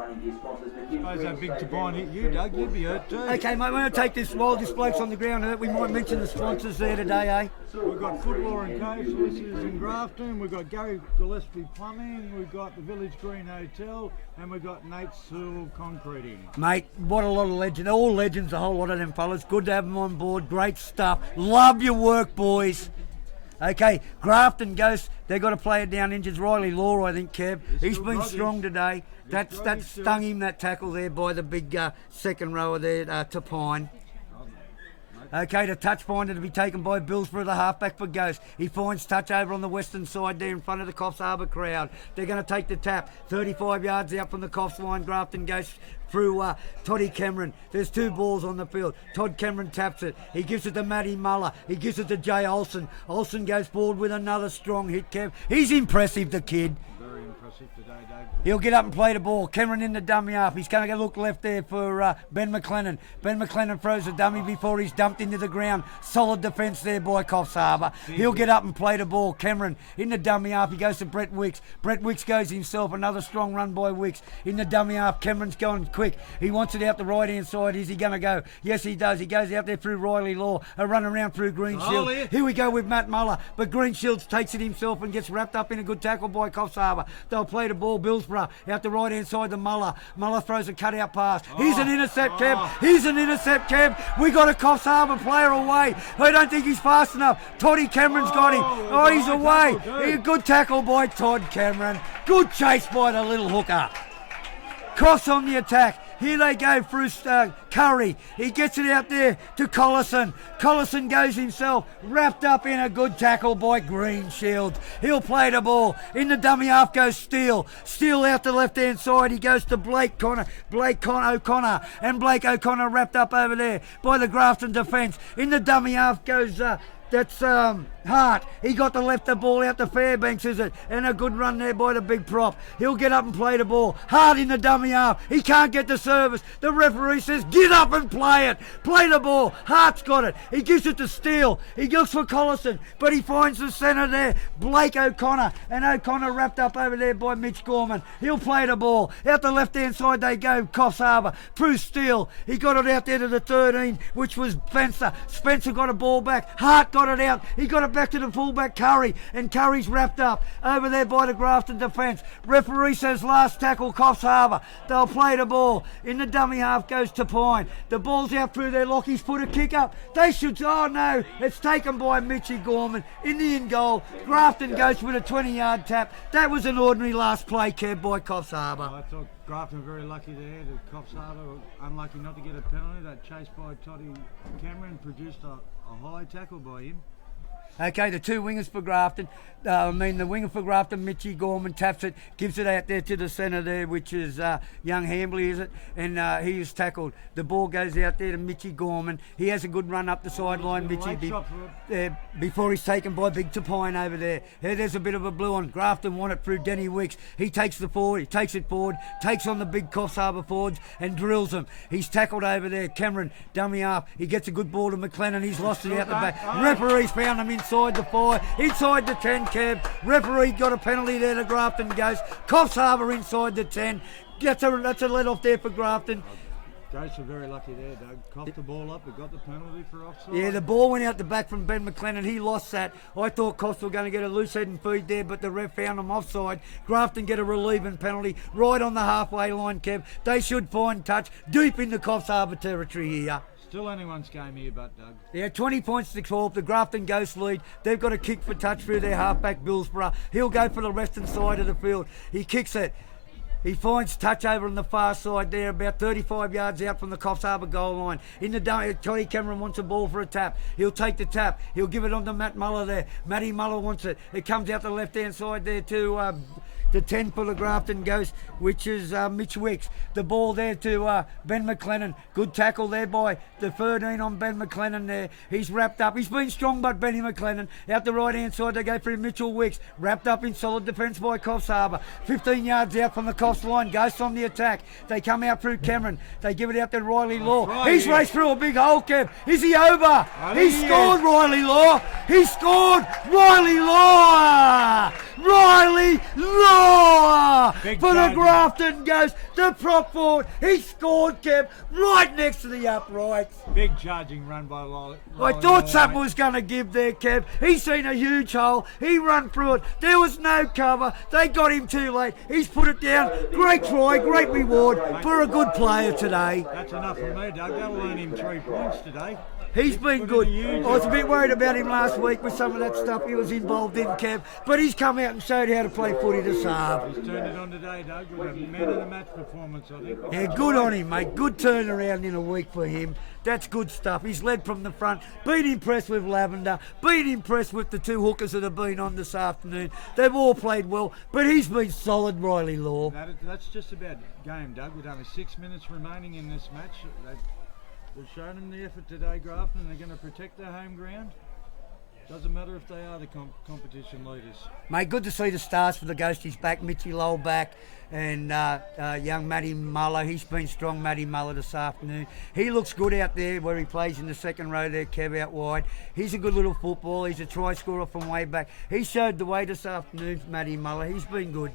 I suppose that big Tabine hit you, Doug. You'd be hurt too. Okay, mate, we're going to take this while this bloke's on the ground hurt. We might mention the sponsors there today, eh? We've got Footlaw and Co. Solicitors in Grafton. We've got Gary Gillespie Plumbing. We've got the Village Green Hotel. And we've got Nate Sewell Concreting. Mate, what a lot of legends. They're all legends, a whole lot of them fellas. Good to have them on board. Great stuff. Love your work, boys. Okay, Grafton goes. They've got to play it down injured. Riley Law, I think, Kev. He's been strong today. That stung him, that tackle there by the big second rower there, to Pine. Okay, the touch finder to be taken by Billsborough, the halfback for Ghost. He finds touch over on the western side there in front of the Coffs Harbour crowd. They're going to take the tap. 35 yards out from the Coffs line. Grafton goes through Toddy Cameron. There's 2 balls on the field. Todd Cameron taps it. He gives it to Matty Muller. He gives it to Jay Olsen. Olsen goes forward with another strong hit, Kev. He's impressive, the kid. Very impressive today, Doug. He'll get up and play the ball. Cameron in the dummy half. He's going to look left there for Ben McLennan. Ben McLennan throws the dummy before he's dumped into the ground. Solid defence there by Coffs Harbour. He'll get up and play the ball. Cameron in the dummy half. He goes to Brett Wicks. Brett Wicks goes himself. Another strong run by Wicks. In the dummy half, Cameron's going quick. He wants it out the right-hand side. Is he going to go? Yes, he does. He goes out there through Riley Law. A run around through Greenshield. Here we go with Matt Muller. But Greenshields takes it himself and gets wrapped up in a good tackle by Coffs Harbour. They'll play the ball. Billsborough out the right-hand side to Muller. Muller throws a cut-out pass. He's an intercept, Kev. He's an intercept, Kev. We got a Coffs Harbour player away. I don't think he's fast enough. Toddy Cameron's got him. Oh, he's away. Good tackle by Todd Cameron. Good chase by the little hooker. Coffs on the attack. Here they go through Curry. He gets it out there to Collison. Collison goes himself, wrapped up in a good tackle by Greenshield. He'll play the ball. In the dummy half goes Steele. Steele out the left-hand side. He goes to Blake O'Connor. And Blake O'Connor wrapped up over there by the Grafton defence. In the dummy half goes... That's Hart. He got the left the ball out to Fairbanks, is it? And a good run there by the big prop. He'll get up and play the ball. Hart in the dummy half. He can't get the service. The referee says, get up and play it. Play the ball. Hart's got it. He gives it to Steele. He goes for Collison, but he finds the centre there. Blake O'Connor. And O'Connor wrapped up over there by Mitch Gorman. He'll play the ball. Out the left-hand side they go. Coffs Harbour. Through Steele. He got it out there to the 13, which was Spencer. Spencer got a ball back. Hart got it out. He got it back to the fullback Curry, and Curry's wrapped up over there by the Grafton defence. Referee says last tackle Coffs Harbour. They'll play the ball. In the dummy half goes to Pine. The ball's out through there. Lockie's put a kick up. They should... Oh no, it's taken by Mitchy Gorman in the in goal. Grafton goes with a 20-yard tap. That was an ordinary last play, Kev, by Coffs Harbour. I thought Grafton very lucky there. The Coffs Harbour unlucky not to get a penalty. That chase by Toddy Cameron produced a high tackle by him. Okay, the two wingers for Grafton. The winger for Grafton, Mitchy Gorman, taps it, gives it out there to the centre there, which is young Hambley, is it? And he is tackled. The ball goes out there to Mitchy Gorman. He has a good run up the sideline, Mitchy, before he's taken by Big Tapine over there. There's a bit of a blue on. Grafton won it through Denny Wicks. He takes the forward, he takes it forward, takes on the big Coffs Harbour forwards and drills them. He's tackled over there. Cameron, dummy up. He gets a good ball to McLennan. He's lost it out the back. Referee's found him inside the 5, inside the 10, Kev. Referee got a penalty there to Grafton goes. Coffs Harbour inside the 10. That's a let off there for Grafton. Ghosts were very lucky there, Doug. Coughed the ball up, we got the penalty for offside. Yeah, the ball went out the back from Ben McLennan. He lost that. I thought Coffs were going to get a loose head and feed there, but the ref found him offside. Grafton get a relieving penalty right on the halfway line, Kev. They should find touch deep into Coffs Harbour territory here. Still anyone's game here, but Doug. Yeah, 20 points to 12. The Grafton Ghosts lead. They've got a kick for touch through their halfback, Billsborough. He'll go for the western side of the field. He kicks it. He finds touch over on the far side there, about 35 yards out from the Coffs Harbour goal line. In the Johnny Cameron wants a ball for a tap. He'll take the tap. He'll give it on to Matt Muller there. Matty Muller wants it. It comes out the left-hand side there to the 10 for the Grafton Ghost, which is Mitch Wicks. The ball there to Ben McLennan. Good tackle there by the 13 on Ben McLennan there. He's wrapped up. He's been strong, but Benny McLennan. Out the right-hand side, they go through Mitchell Wicks. Wrapped up in solid defence by Coffs Harbour. 15 yards out from the Coffs line. Ghosts on the attack. They come out through Cameron. They give it out to Riley Law. Right, He's raced through a big hole, Kev. Is he over? He scored, Riley Law. He scored, Riley Law. Riley Law for the Grafton Ghost. The prop forward. He scored, Kev, right next to the uprights. Big charging run by Riley. I thought something was going to give there, Kev. He's seen a huge hole. He run through it. There was no cover. They got him too late. He's put it down. Great try, great reward for a good player today. That's enough for me, Doug. That'll earn him 3 points today. He's been good. I was a bit worried about him last week with some of that stuff he was involved in, Kev. But he's come out and showed how to play footy to Saab. He's turned it on today, Doug, with a man of the match performance, I think. Yeah, good on him, mate. Good turnaround in a week for him. That's good stuff. He's led from the front. Been impressed with Lavender. Been impressed with the two hookers that have been on this afternoon. They've all played well, but he's been solid, Riley Law. That's just about game, Doug, with only 6 minutes remaining in this match. They've shown them the effort today, Grafton, and they're going to protect their home ground. Doesn't matter if they are the competition leaders. Mate, good to see the stars for the Ghosties back. Mitchy Lowell back and young Matty Muller. He's been strong, Matty Muller, this afternoon. He looks good out there where he plays in the second row there, Kev, out wide. He's a good little footballer. He's a try scorer from way back. He showed the way this afternoon, Matty Muller. He's been good.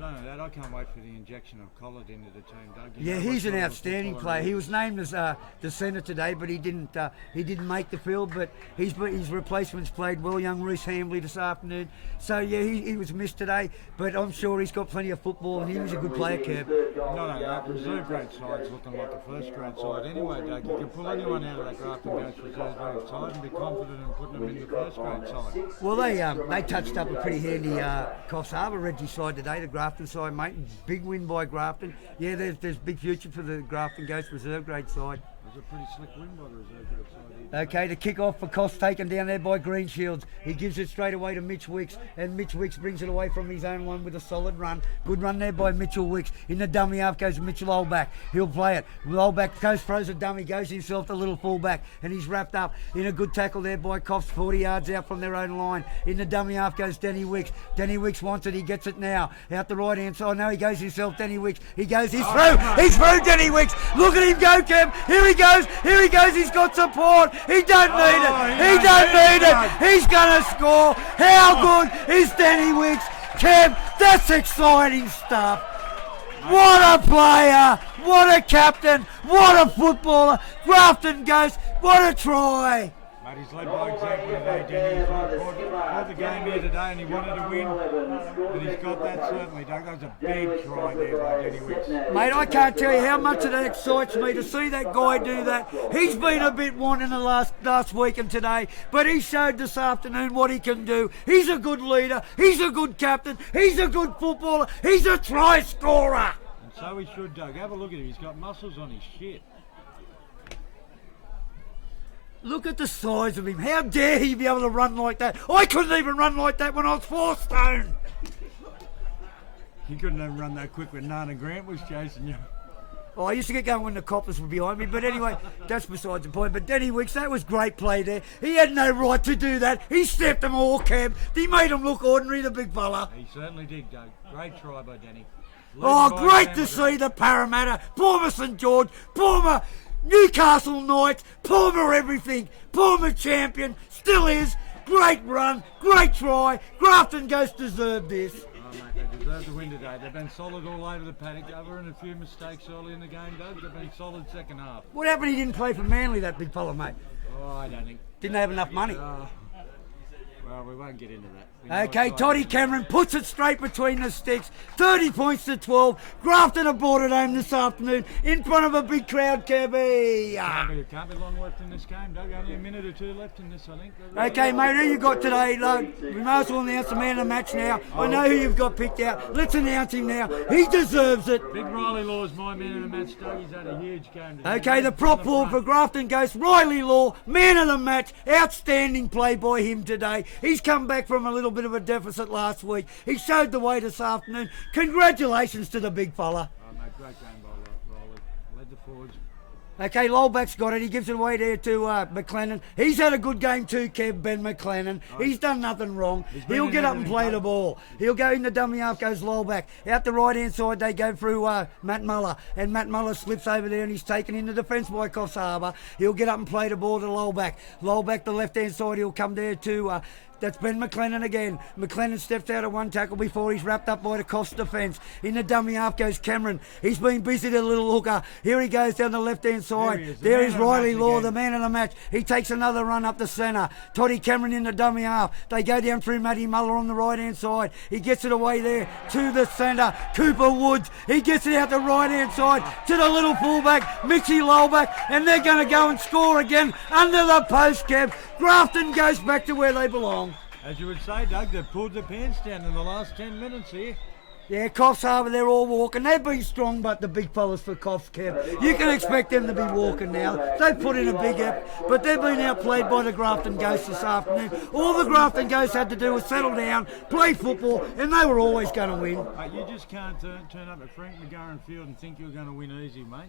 Not only that, I can't wait for the injection of Collard into the team, Doug. Yeah, he's an outstanding player. He was named as the centre today, but he didn't make the field. But his replacements played well. Young Reece Hambley this afternoon. So yeah, he was missed today, but I'm sure he's got plenty of football and he was a good player, Kev. Not only that, the reserve grade side's looking like a first grade side anyway, Doug. You can pull anyone out of that Grafton Ghost reserve grade side and be confident in putting them in the first grade side. Well, they touched up a pretty handy Coffs Harbour Reggie side today, the Grafton side, mate. Big win by Grafton. Yeah, there's big future for the Grafton Ghost reserve grade side. It was a pretty slick win by the reserve grade side. Okay, the kick-off for Coffs taken down there by Greenshields. He gives it straight away to Mitch Wicks, and Mitch Wicks brings it away from his own line with a solid run. Good run there by Mitchell Wicks. In the dummy half goes Mitchell Oldback. He'll play it. Oldback goes, throws a dummy, goes himself to little fullback, and he's wrapped up in a good tackle there by Coffs, 40 yards out from their own line. In the dummy half goes Denny Wicks. Denny Wicks wants it. He gets it now. Out the right-hand side. Now he goes himself, Denny Wicks. He goes, he's through. He's through, Denny Wicks. Look at him go, Kev. Here he goes. Here he goes. He's got support. He don't need it. He don't need it. He's going to score. How good is Denny Wicks? Kev, that's exciting stuff. What a player. What a captain. What a footballer. Grafton Ghost. What a try. Mate, he's led by example today, Denny. He's brought the game here today and he wanted to win. And he's got that certainly, Doug. That was a big try there by Denny Wicks. Mate, I can't tell you how much of that excites me to see that guy do that. He's been a bit wanting the last week and today, but he showed this afternoon what he can do. He's a good leader. He's a good captain. He's a good footballer. He's a try scorer. And so he should, Doug. Have a look at him. He's got muscles on his shit. Look at the size of him. How dare he be able to run like that? I couldn't even run like that when I was 4 stone. You couldn't even run that quick when Nana Grant was chasing you. Oh, I used to get going when the coppers were behind me, but anyway, that's besides the point. But Danny Wicks, that was great play there. He had no right to do that. He stepped them all, Cam. He made them look ordinary, the big fella. He certainly did, Doug. Great try by Danny. Oh, great to see the Parramatta, Palmer St George, Palmer Newcastle Knights, Palmer everything, Palmer champion, still is. Great run, great try. Grafton Ghost deserved this. Oh, mate, they deserve the win today. They've been solid all over the paddock, other than a few mistakes early in the game, Doug. They've been solid second half. What happened he didn't play for Manly, that big fella, mate? Oh, I don't think. Didn't have enough money. Well, we won't get into that. Okay, Toddy Cameron puts it straight between the sticks. 30 points to 12. Grafton have brought it home this afternoon in front of a big crowd, Kirby. Can't be long left in this game, Doug. Only a minute or two left in this, I think. Okay, mate, who you got today, Doug? We might as well announce the man of the match now. I know who you've got picked out. Let's announce him now. He deserves it. Big Riley Law's my man of the match, Doug. He's had a huge game today. Okay, the prop ball for Grafton Ghost, Riley Law, man of the match. Outstanding play by him today. He's come back from a little bit of a deficit last week. He showed the way this afternoon. Congratulations to the big fella. Oh, mate, great game by Riley. Led the forwards. Okay, Lolback's got it. He gives it away there to McLennan. He's had a good game too, Kev, Ben McLennan. He's done nothing wrong. He'll get up and play the ball. He'll go in the dummy half, goes Lolback. Out the right-hand side, they go through Matt Muller. And Matt Muller slips over there and he's taken into defence by Coffs Harbour. He'll get up and play the ball to Lolback. Lolback, the left-hand side, he'll come there to... That's Ben McLennan again. McLennan steps out of one tackle before he's wrapped up by the Coffs defence. In the dummy half goes Cameron. He's been busy, the little hooker. Here he goes down the left-hand side. There is Riley Law, the man of the match. He takes another run up the centre. Toddy Cameron in the dummy half. They go down through Matty Muller on the right-hand side. He gets it away there to the centre. Cooper Woods. He gets it out the right-hand side to the little fullback, Mitchie Lolback. And they're going to go and score again under the post, Kev. Grafton goes back to where they belong. As you would say, Doug, they've pulled their pants down in the last 10 minutes here. Yeah, Coffs Harbour, they're all walking. They've been strong, but the big fellas for Coffs, Kev. You can expect them to be walking now. They've put in a big effort, but they've been outplayed by the Grafton Ghosts this afternoon. All the Grafton Ghosts had to do was settle down, play football, and they were always going to win. You just can't turn up at Frank McGarren Field and think you're going to win easy, mate.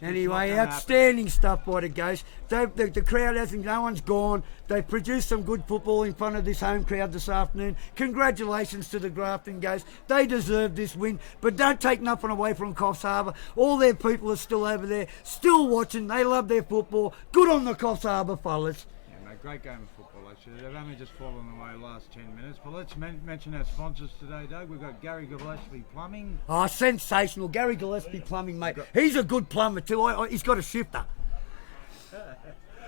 Anyway, outstanding stuff by the Ghosts. The crowd hasn't, no one's gone. They've produced some good football in front of this home crowd this afternoon. Congratulations to the Grafton Ghosts. They deserve this win, but don't take nothing away from Coffs Harbour. All their people are still over there, still watching. They love their football. Good on the Coffs Harbour fellas. Yeah, mate, great game of football. They've only just fallen away last 10 minutes. But let's mention our sponsors today, Doug. We've got Gary Gillespie Plumbing. Oh, sensational. Gary Gillespie Plumbing, mate. He's a good plumber too. He's got a shifter.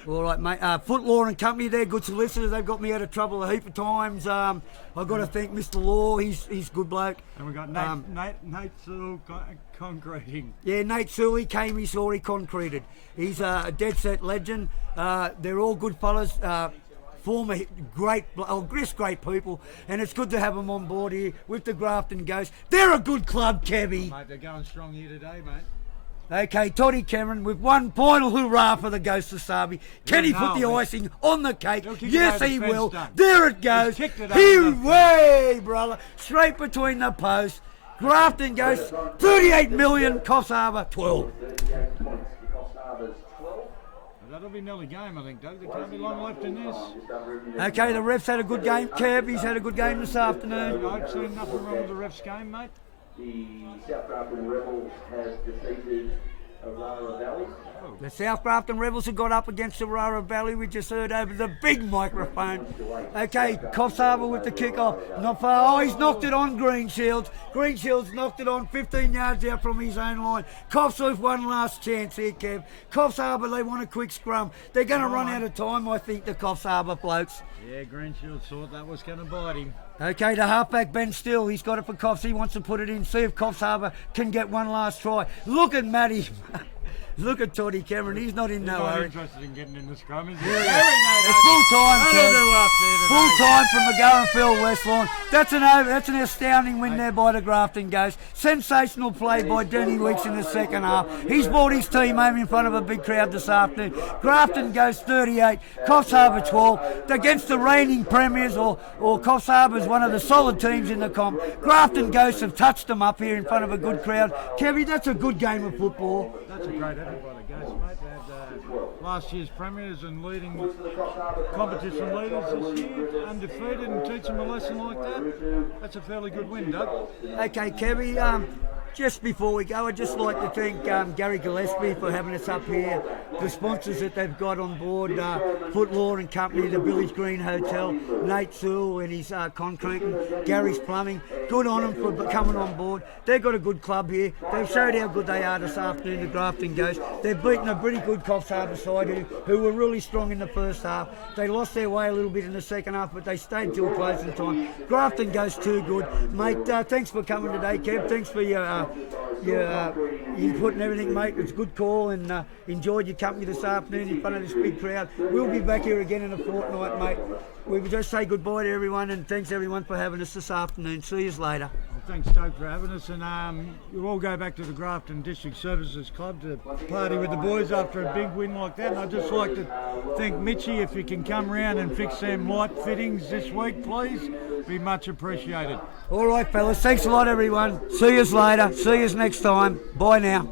All right, mate. Foot Law and Company, they're good solicitors. They've got me out of trouble a heap of times. I've got to thank Mr. Law. He's a good bloke. And we've got Nate Sewell Concreting. Yeah, Nate Sewell, he came, he saw, he concreted. He's a dead set legend. They're all good fellas. Former great people, and it's good to have them on board here with the Grafton Ghosts. They're a good club, Kevy. Mate, they're going strong here today, mate. Okay, Toddy Cameron with one final hurrah for the Ghosts of Sabi. Can he put the icing on the cake? Yes, he will. There it goes. Way, brother. Straight between the posts. Grafton Ghosts, 38 million. Coffs Harbour, 12. That'll be nearly game, I think, Doug. There can't be long left in this. Okay, the ref's had a good game. Kev, he's had a good game this afternoon. I've seen nothing wrong with the ref's game, mate. The South Grafton Rebels has defeated Aurora Valley. The South Grafton Rebels have got up against Aurora Valley. We just heard over the big microphone. Okay, Coffs Harbour with the kick-off. Not far. Oh, he's knocked it on Green Shields. Green Shields knocked it on 15 yards out from his own line. Coffs with one last chance here, Kev. Coffs Harbour, they want a quick scrum. They're going to run out of time, I think, the Coffs Harbour blokes. Yeah, Green Shields thought that was going to bite him. Okay, the halfback Ben Still, he's got it for Coffs. He wants to put it in, see if Coffs Harbour can get one last try. Look at Matty. Look at Toddy Cameron. He's not in no Not hurry. interested in getting in the scrum, is he? It's full time, Kev. Full time from McGarrenfield West Lawn. That's an astounding win there by the Grafton Ghosts. Sensational play by Denny Weeks in the second half. He's brought his team home in front of a big crowd this afternoon. Grafton Ghosts 38, Coffs Harbour 12. Against the reigning premiers, or Coffs Harbour's one of the solid teams in the comp. Grafton Ghosts have touched them up here in front of a good crowd. Kevy, that's a good game of football. That's a great effort by the Ghosts, mate. They had last year's premiers and leading competition leaders this year, undefeated, and teach them a lesson like that. That's a fairly good win, Doug. Okay, Kevy, just before we go, I'd just like to thank Gary Gillespie for having us up here, the sponsors that they've got on board, Foot Law and Company, the Village Green Hotel, Nate Sewell and his concrete, and Gary's Plumbing. Good on them for coming on board. They've got a good club here. They've showed how good they are this afternoon, the Grafton Ghosts. They've beaten a pretty good Coffs Harbour side who were really strong in the first half. They lost their way a little bit in the second half, but they stayed till closing time. Grafton Ghosts too good. Mate, thanks for coming today, Kev. Thanks for your input and everything, mate. It's a good call, and enjoyed your company this afternoon in front of this big crowd. We'll be back here again in a fortnight, mate. We just say goodbye to everyone, and thanks everyone for having us this afternoon. See you later. Well, thanks, Doug, for having us, and we'll all go back to the Grafton District Services Club to party with the boys after a big win like that. And I'd just like to thank Mitchie, if he can come round and fix them light fittings this week, please. Be much appreciated. All right, fellas. Thanks a lot, everyone. See you later. See you next time. Bye now.